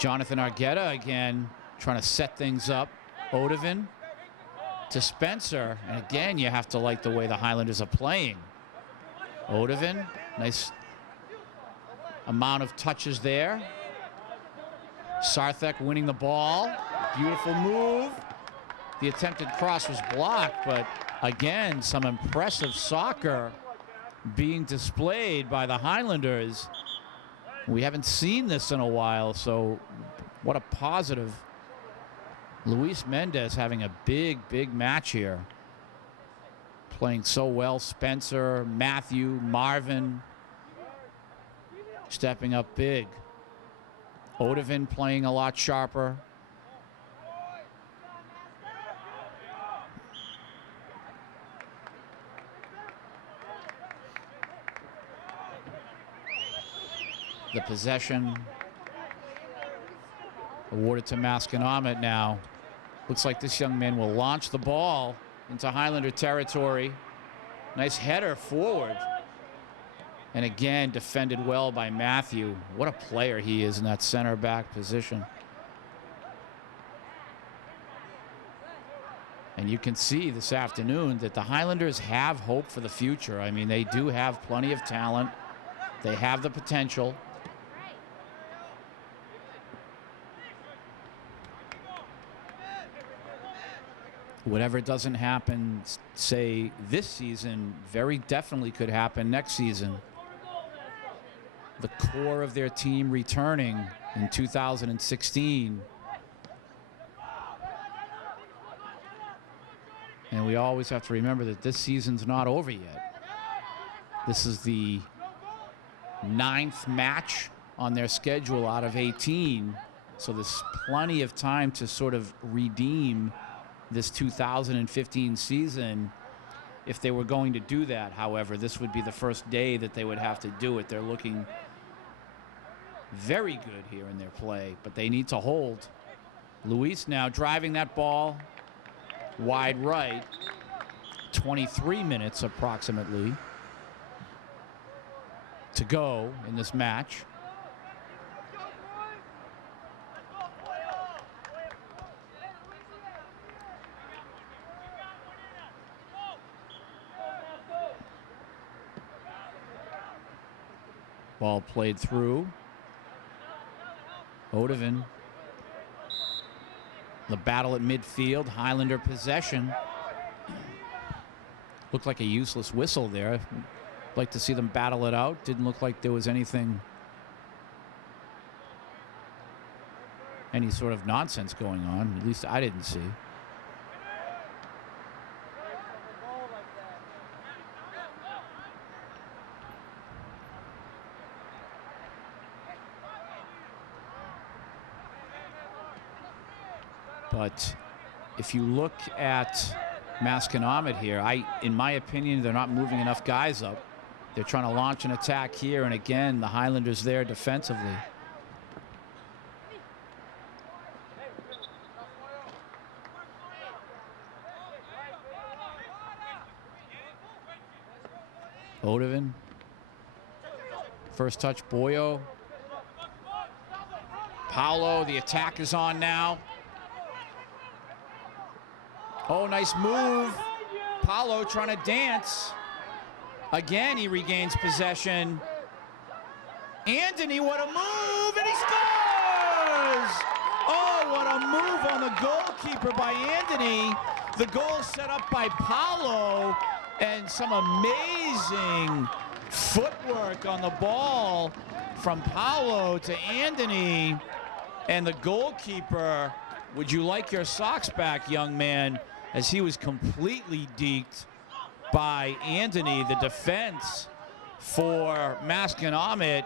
Jonathan Argueta again, trying to set things up. Odovan to Spencer. And again, you have to like the way the Highlanders are playing. Odovan, nice amount of touches there. Sarthek winning the ball. Beautiful move. The attempted cross was blocked, but again, some impressive soccer being displayed by the Highlanders. We haven't seen this in a while, so what a positive. Luis Mendez having a big match here. Playing so well. Spencer, Matthew, Marvin stepping up big. Odovan playing a lot sharper. The possession awarded to Masconomet now. Looks like this young man will launch the ball into Highlander territory. Nice header forward. And again, defended well by Matthew. What a player he is in that center back position. And you can see this afternoon that the Highlanders have hope for the future. I mean, they do have plenty of talent. They have the potential. Whatever doesn't happen, say, this season, very definitely could happen next season. The core of their team returning in 2016. And we always have to remember that this season's not over yet. This is the 9th match on their schedule out of 18. So there's plenty of time to sort of redeem this 2015 season. If they were going to do that, however, this would be the first day that they would have to do it. They're looking very good here in their play, but they need to hold. Luis now driving that ball wide right. 23 minutes approximately to go in this match. Ball played through. Odovan. The battle at midfield. Highlander possession. Looked like a useless whistle there. I'd like to see them battle it out. Didn't look like there was any sort of nonsense going on. At least I didn't see. But if you look at Masconomet here, in my opinion, they're not moving enough guys up. They're trying to launch an attack here, and again, the Highlanders there defensively. Odovan. First touch, Boyo. Paolo, the attack is on now. Oh, nice move. Paolo trying to dance. Again, he regains possession. Anthony, what a move, and he scores! Oh, what a move on the goalkeeper by Anthony. The goal set up by Paolo, and some amazing footwork on the ball from Paolo to Anthony. And the goalkeeper, would you like your socks back, young man? As he was completely deked by Anthony. The defense for Masconomet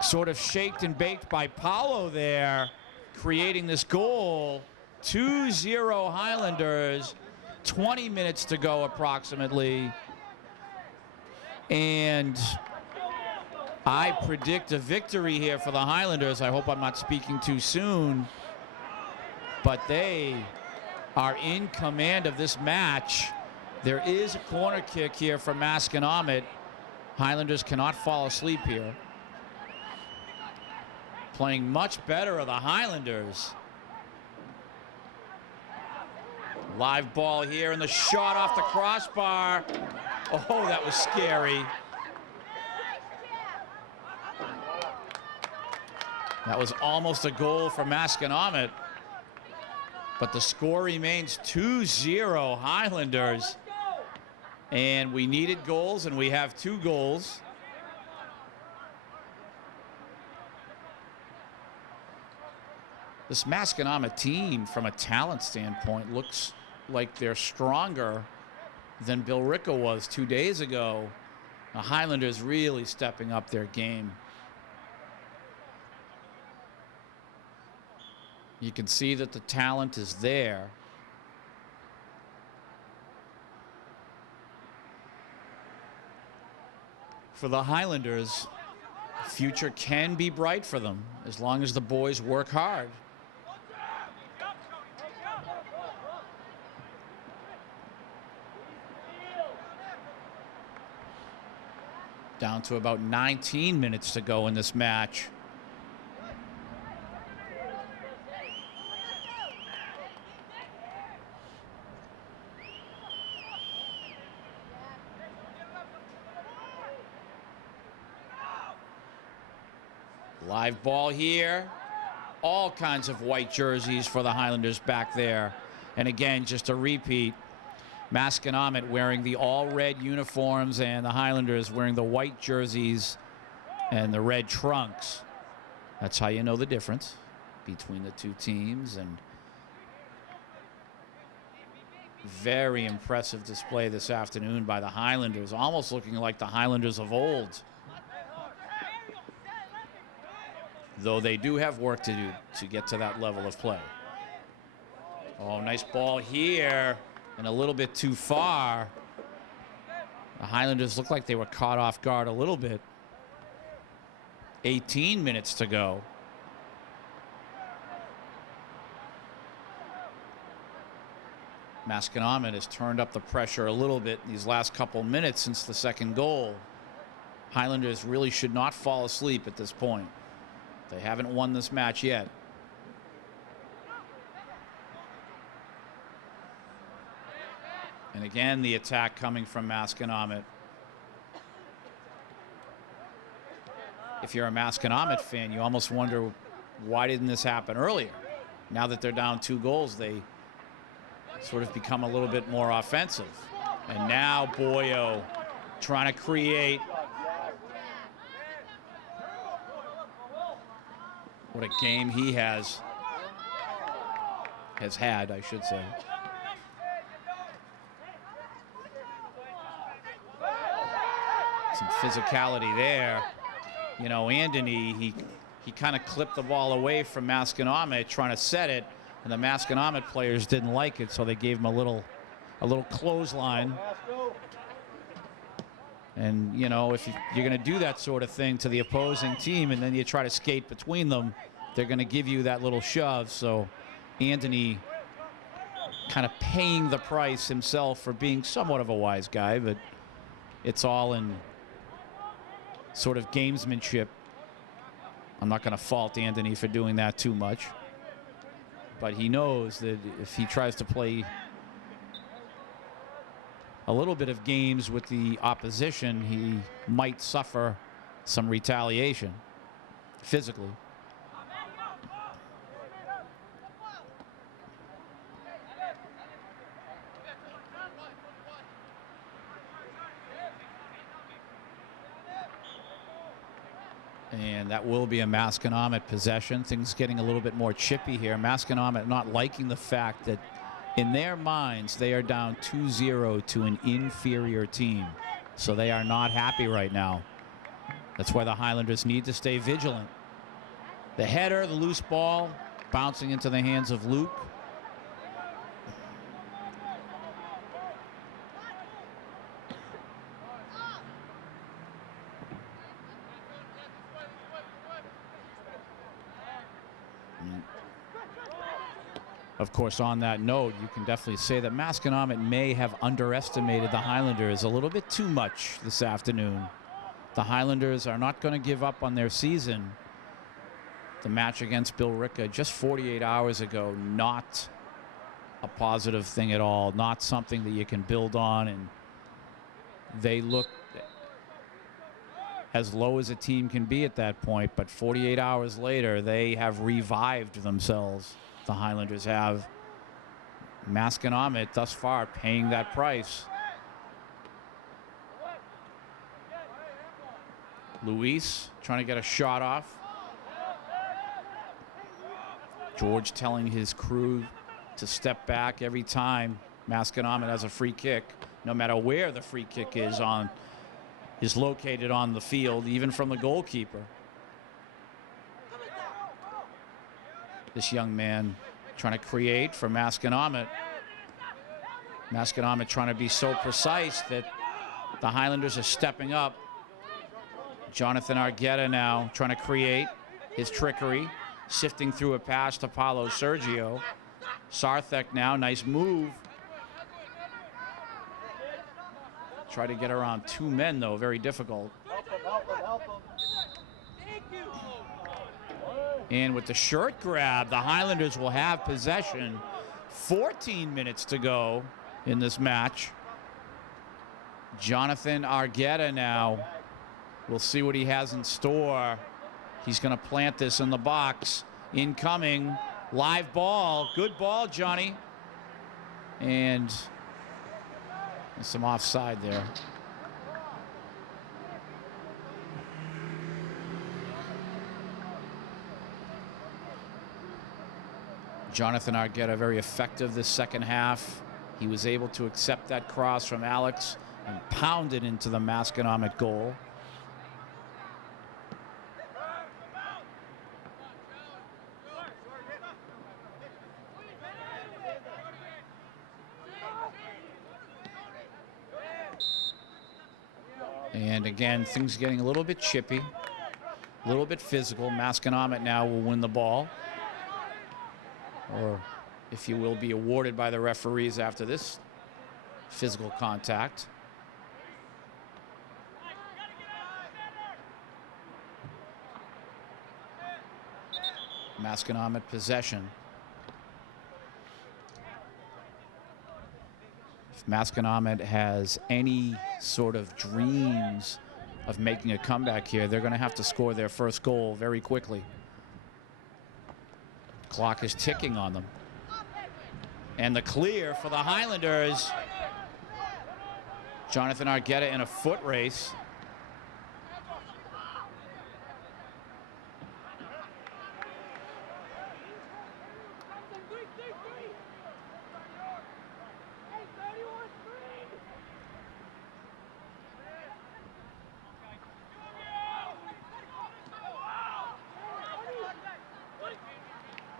sort of shaked and baked by Paolo there, creating this goal. 2-0 Highlanders, 20 minutes to go approximately. And I predict a victory here for the Highlanders. I hope I'm not speaking too soon, but they are in command of this match. There is a corner kick here for Masconomet. Highlanders cannot fall asleep here. Playing much better are the Highlanders. Live ball here, and the shot off the crossbar. Oh, that was scary. That was almost a goal for Masconomet. But the score remains 2-0 Highlanders. And we needed goals, and we have 2 goals. This Masconomet team, from a talent standpoint, looks like they're stronger than Billerica was 2 days ago. The Highlanders really stepping up their game. You can see that the talent is there. For the Highlanders, the future can be bright for them as long as the boys work hard. Down to about 19 minutes to go in this match. Live ball here. All kinds of white jerseys for the Highlanders back there. And again, just a repeat. Masconomet wearing the all-red uniforms and the Highlanders wearing the white jerseys and the red trunks. That's how you know the difference between the two teams. And very impressive display this afternoon by the Highlanders, almost looking like the Highlanders of old. Though they do have work to do to get to that level of play. Oh, nice ball here, and a little bit too far. The Highlanders look like they were caught off guard a little bit. 18 minutes to go. Masconomet has turned up the pressure a little bit in these last couple minutes since the second goal. Highlanders really should not fall asleep at this point. They haven't won this match yet. And again, the attack coming from Masconomet. If you're a Masconomet fan, you almost wonder, why didn't this happen earlier? Now that they're down 2 goals, they sort of become a little bit more offensive. And now Boyo trying to create. What a game he has had, I should say. Some physicality there. You know, Anthony, he kind of clipped the ball away from Masconomet trying to set it, and the Masconomet players didn't like it, so they gave him a little clothesline. And, you know, if you're going to do that sort of thing to the opposing team and then you try to skate between them, they're going to give you that little shove. So Anthony kind of paying the price himself for being somewhat of a wise guy, but it's all in sort of gamesmanship. I'm not going to fault Anthony for doing that too much, but he knows that if he tries to play a little bit of games with the opposition, he might suffer some retaliation physically. And that will be a Masconomet possession. Things getting a little bit more chippy here. Masconomet not liking the fact that in their minds, they are down 2-0 to an inferior team. So they are not happy right now. That's why the Highlanders need to stay vigilant. The header, the loose ball, bouncing into the hands of Luke. Of course, on that note, you can definitely say that Masconomet may have underestimated the Highlanders a little bit too much this afternoon. The Highlanders are not going to give up on their season. The match against Billerica just 48 hours ago, not a positive thing at all, not something that you can build on, and they look as low as a team can be at that point, but 48 hours later, they have revived themselves. The Highlanders have. Masconomet thus far paying that price. Luis trying to get a shot off. George telling his crew to step back every time Masconomet has a free kick, no matter where the free kick is located on the field, even from the goalkeeper. This young man trying to create for Masconomet. Masconomet trying to be so precise that the Highlanders are stepping up. Jonathan Argueta now trying to create his trickery, sifting through a pass to Paulo Sergio. Sarthek now, nice move. Try to get around 2 men, though, very difficult. And with the shirt grab, the Highlanders will have possession. 14 minutes to go in this match. Jonathan Argueta now. We'll see what he has in store. He's going to plant this in the box. Incoming. Live ball. Good ball, Johnny. And some offside there. Jonathan Argueta very effective this second half. He was able to accept that cross from Alex and pound it into the Masconomet goal. And again, things getting a little bit chippy, a little bit physical. Masconomet now will win the ball, or if you will, be awarded by the referees after this physical contact. Masconomet possession. If Masconomet has any sort of dreams of making a comeback here, they're going to have to score their first goal very quickly. Clock is ticking on them. And the clear for the Highlanders. Jonathan Argueta in a foot race.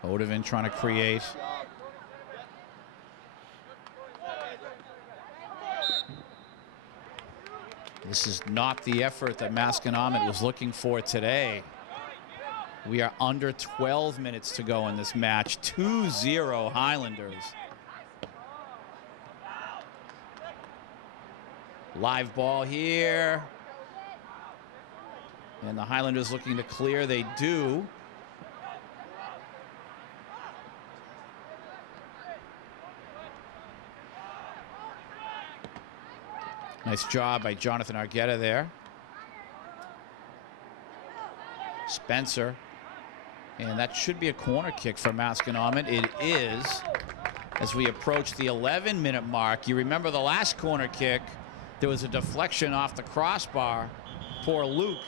Odovin trying to create. This is not the effort that Masconomet was looking for today. We are under 12 minutes to go in this match. 2-0 Highlanders. Live ball here. And the Highlanders looking to clear. They do. Nice job by Jonathan Argueta there. Spencer. And that should be a corner kick for Masconomet. It is. As we approach the 11-minute mark, you remember the last corner kick, there was a deflection off the crossbar. Poor Luke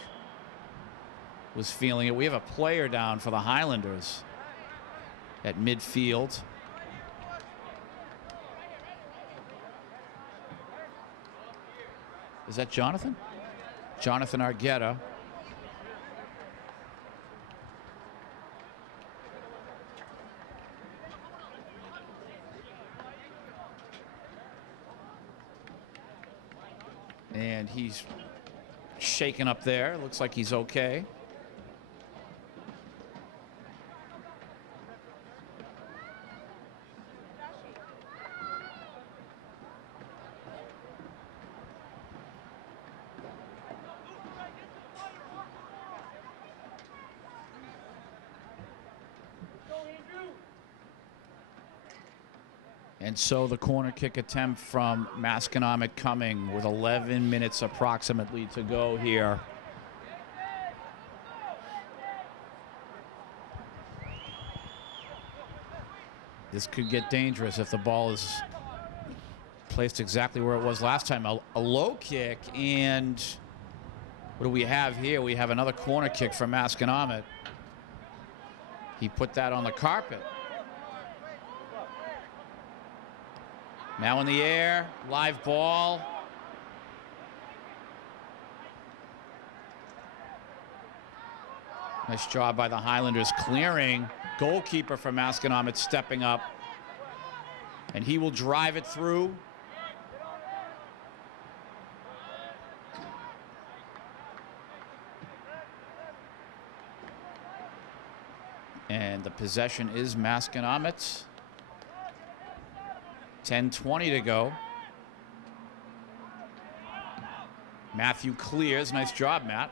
was feeling it. We have a player down for the Highlanders at midfield. Is that Jonathan? Jonathan Argueta. And he's shaken up there. Looks like he's okay. And so the corner kick attempt from Masconomet coming with 11 minutes approximately to go here. This could get dangerous if the ball is placed exactly where it was last time. A low kick, and what do we have here? We have another corner kick from Masconomet. He put that on the carpet. Now in the air, live ball. Nice job by the Highlanders clearing. Goalkeeper for Masconomet stepping up. And he will drive it through. And the possession is Masconomet's. 10:20 to go. Matthew clears. Nice job, Matt.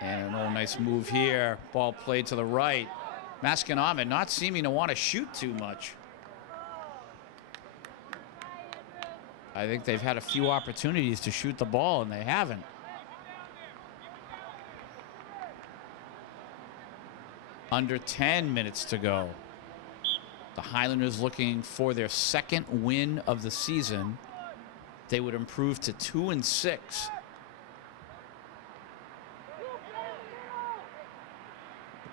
And a nice move here. Ball played to the right. Masconomet not seeming to want to shoot too much. I think they've had a few opportunities to shoot the ball, and they haven't. Under 10 minutes to go. The Highlanders looking for their second win of the season. They would improve to 2-6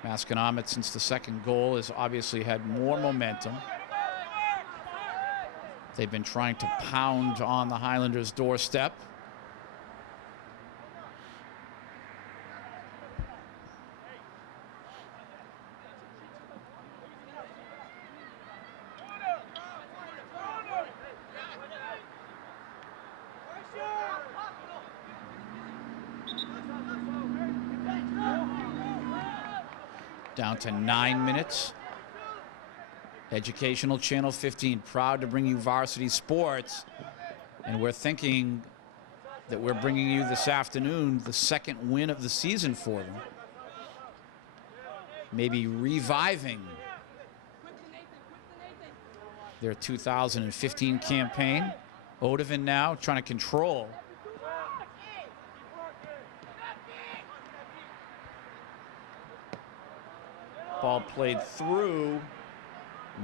Masconomet, since the second goal, has obviously had more momentum. They've been trying to pound on the Highlanders' doorstep. Down to 9 minutes. Educational Channel 15, proud to bring you Varsity Sports. And we're thinking that we're bringing you this afternoon the second win of the season for them. Maybe reviving their 2015 campaign. Odovan now trying to control. Ball played through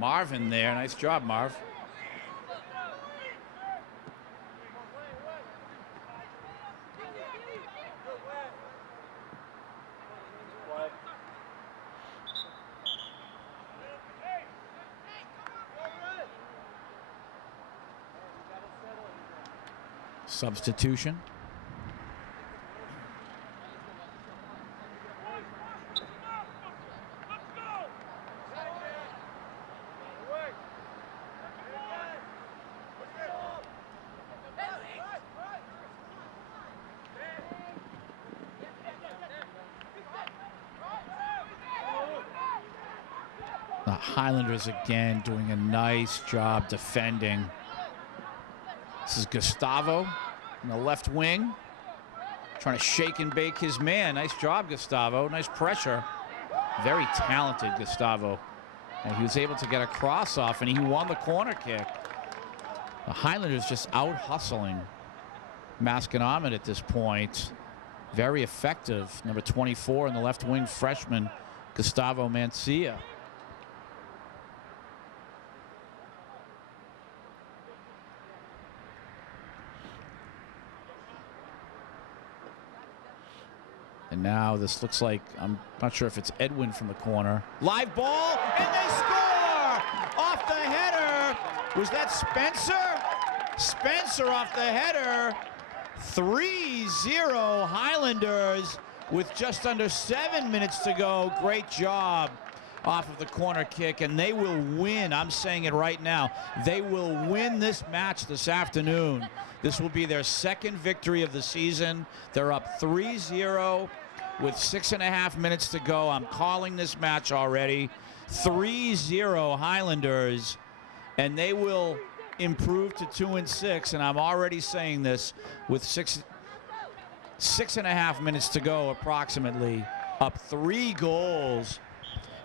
Marvin there. Nice job, Marv. Substitution. The Highlanders again doing a nice job defending. This is Gustavo in the left wing, trying to shake and bake his man. Nice job, Gustavo. Nice pressure. Very talented, Gustavo. And he was able to get a cross off, and he won the corner kick. The Highlanders just out hustling Masconomet at this point. Very effective. Number 24 in the left wing, freshman Gustavo Mancia. And now this looks like, I'm not sure if it's Edwin from the corner. Live ball, and they score! Off the header. Was that Spencer? Spencer off the header. 3-0 Highlanders with just under 7 minutes to go. Great job off of the corner kick, and they will win. I'm saying it right now. They will win this match this afternoon. This will be their second victory of the season. They're up 3-0 with 6.5 minutes to go. I'm calling this match already. 3-0 Highlanders, and they will improve to 2-6. And I'm already saying this with 6.5 minutes to go, approximately. Up 3 goals.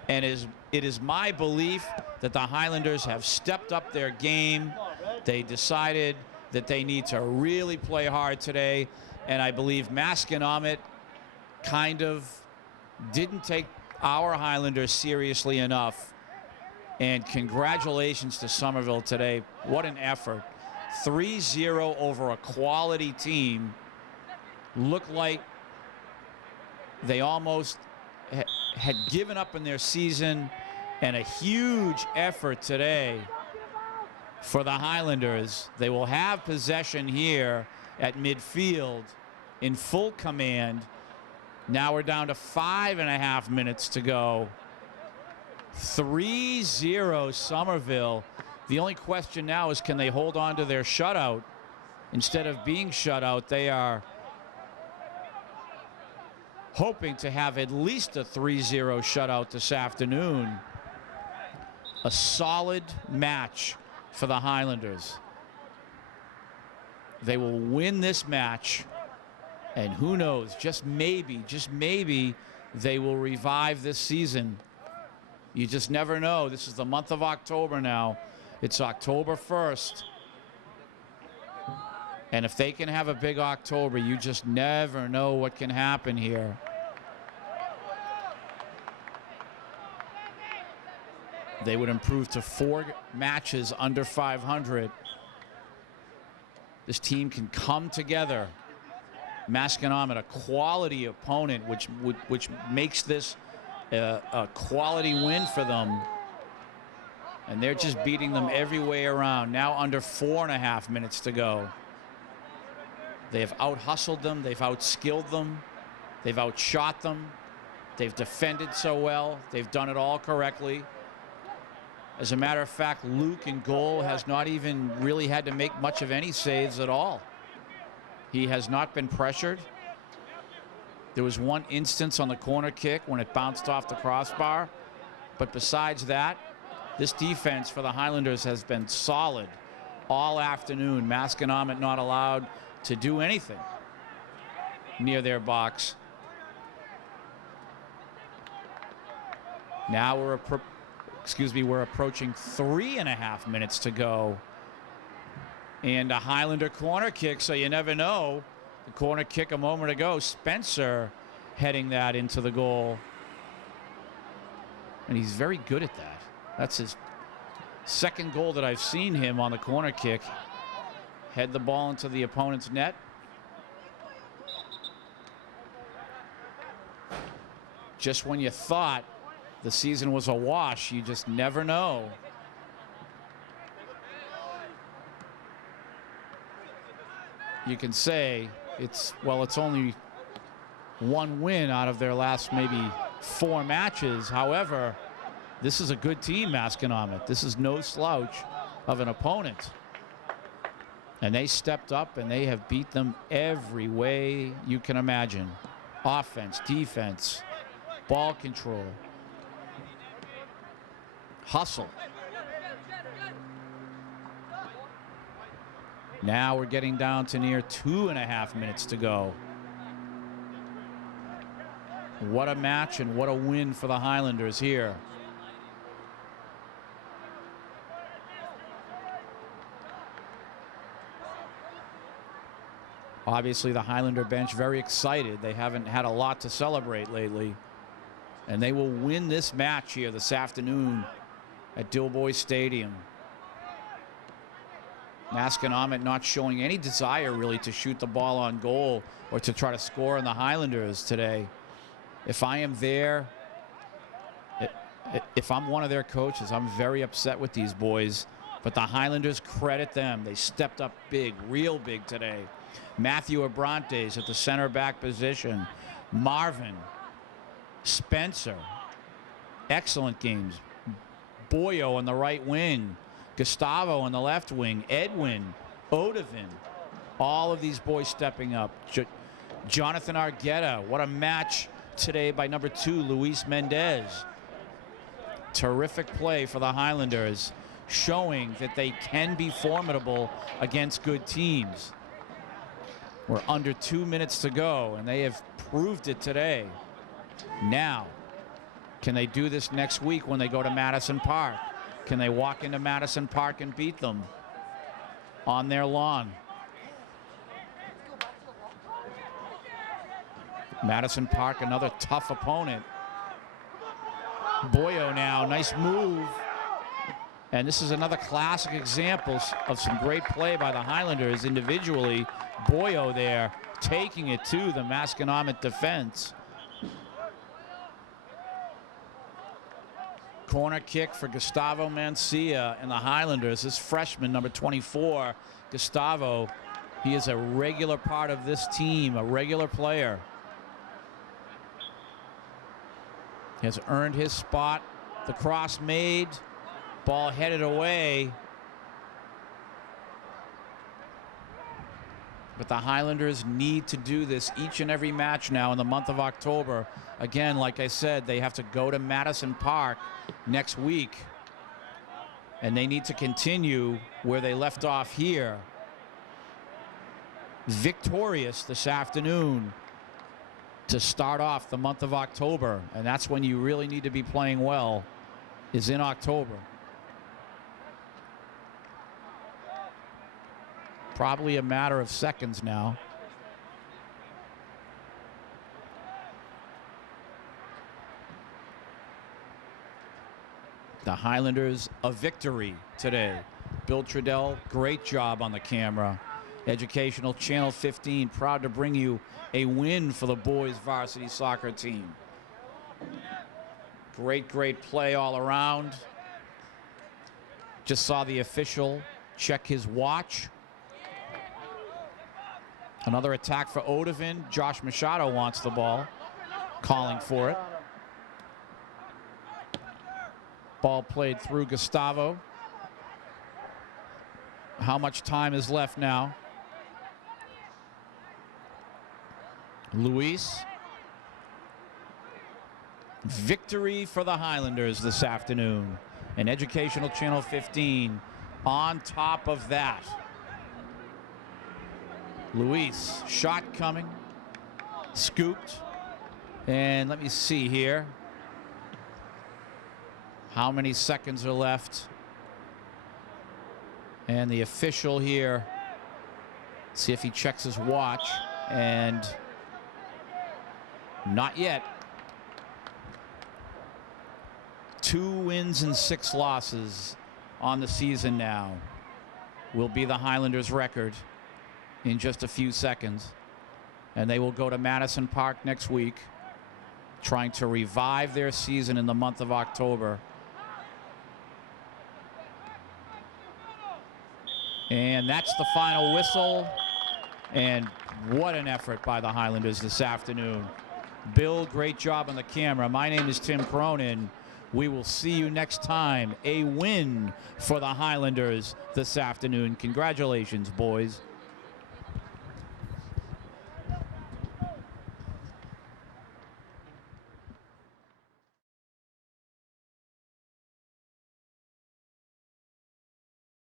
And it is my belief that the Highlanders have stepped up their game. They decided that they need to really play hard today. And I believe Masconomet kind of didn't take our Highlanders seriously enough. And congratulations to Somerville today. What an effort. 3-0 over a quality team. Looked like they almost had given up in their season, and a huge effort today for the Highlanders. They will have possession here at midfield in full command. Now we're down to 5.5 minutes to go. 3-0 Somerville. The only question now is, can they hold on to their shutout? Instead of being shut out, they are hoping to have at least a 3-0 shutout this afternoon. A solid match for the Highlanders. They will win this match, and who knows, just maybe they will revive this season. You just never know. This is the month of October now. It's October 1st. And if they can have a big October, you just never know what can happen here. They would improve to 4 matches under 500. This team can come together. Masconomet, a quality opponent, which makes this a quality win for them. And they're just beating them every way around. Now under 4.5 minutes to go. They have out-hustled them. They've out-skilled them. They've outshot them. They've defended so well. They've done it all correctly. As a matter of fact, Luke in goal has not even really had to make much of any saves at all. He has not been pressured. There was one instance on the corner kick when it bounced off the crossbar. But besides that, this defense for the Highlanders has been solid all afternoon. Masconomet not allowed to do anything near their box. Now we're approaching 3.5 minutes to go. And a Highlander corner kick, so you never know. The corner kick a moment ago, Spencer heading that into the goal. And he's very good at that. That's his second goal that I've seen him on the corner kick. Head the ball into the opponent's net. Just when you thought the season was a wash, you just never know. You can say it's only one win out of their last maybe 4 matches. However, this is a good team, Masconomet. This is no slouch of an opponent. And they stepped up and they have beat them every way you can imagine. Offense, defense, ball control, hustle. Now we're getting down to near 2.5 minutes to go. What a match and what a win for the Highlanders here. Obviously, the Highlander bench very excited. They haven't had a lot to celebrate lately. And they will win this match here this afternoon at Dilboy Stadium. Masconomet not showing any desire really to shoot the ball on goal or to try to score on the Highlanders today. If I am there, if I'm one of their coaches, I'm very upset with these boys. But the Highlanders, credit them. They stepped up big, real big today. Matthew Abrantes at the center back position. Marvin, Spencer, excellent games. Boyo on the right wing. Gustavo on the left wing. Edwin, Odovin, all of these boys stepping up. Jonathan Argueta, what a match today by number 2, Luis Mendez. Terrific play for the Highlanders, showing that they can be formidable against good teams. We're under 2 minutes to go, and they have proved it today. Now, can they do this next week when they go to Madison Park? Can they walk into Madison Park and beat them on their lawn? Madison Park, another tough opponent. Boyo now, nice move. And this is another classic example of some great play by the Highlanders individually. Boyo there taking it to the Masconomet defense. Corner kick for Gustavo Mancia and the Highlanders. This freshman, number 24, Gustavo, he is a regular part of this team, a regular player. He has earned his spot. The cross made, ball headed away. But the Highlanders need to do this each and every match now in the month of October. Again, like I said, they have to go to Madison Park next week. And they need to continue where they left off here. Victorious this afternoon to start off the month of October. And that's when you really need to be playing well, is in October. Probably a matter of seconds now. The Highlanders, a victory today. Bill Trudell, great job on the camera. Educational Channel 15, proud to bring you a win for the boys varsity soccer team. Great play all around. Just saw the official check his watch. Another attack for Odovan. Josh Machado wants the ball, calling for it. Ball played through Gustavo. How much time is left now? Luis. Victory for the Highlanders this afternoon. And Educational Channel 15 on top of that. Luis, shot coming, scooped, and let me see here. How many seconds are left? And the official here, see if he checks his watch, and not yet. 2 wins and 6 losses on the season now will be the Highlanders' record in just a few seconds. And they will go to Madison Park next week, trying to revive their season in the month of October. And that's the final whistle. And what an effort by the Highlanders this afternoon. Bill, great job on the camera. My name is Tim Cronin. We will see you next time. A win for the Highlanders this afternoon. Congratulations, boys.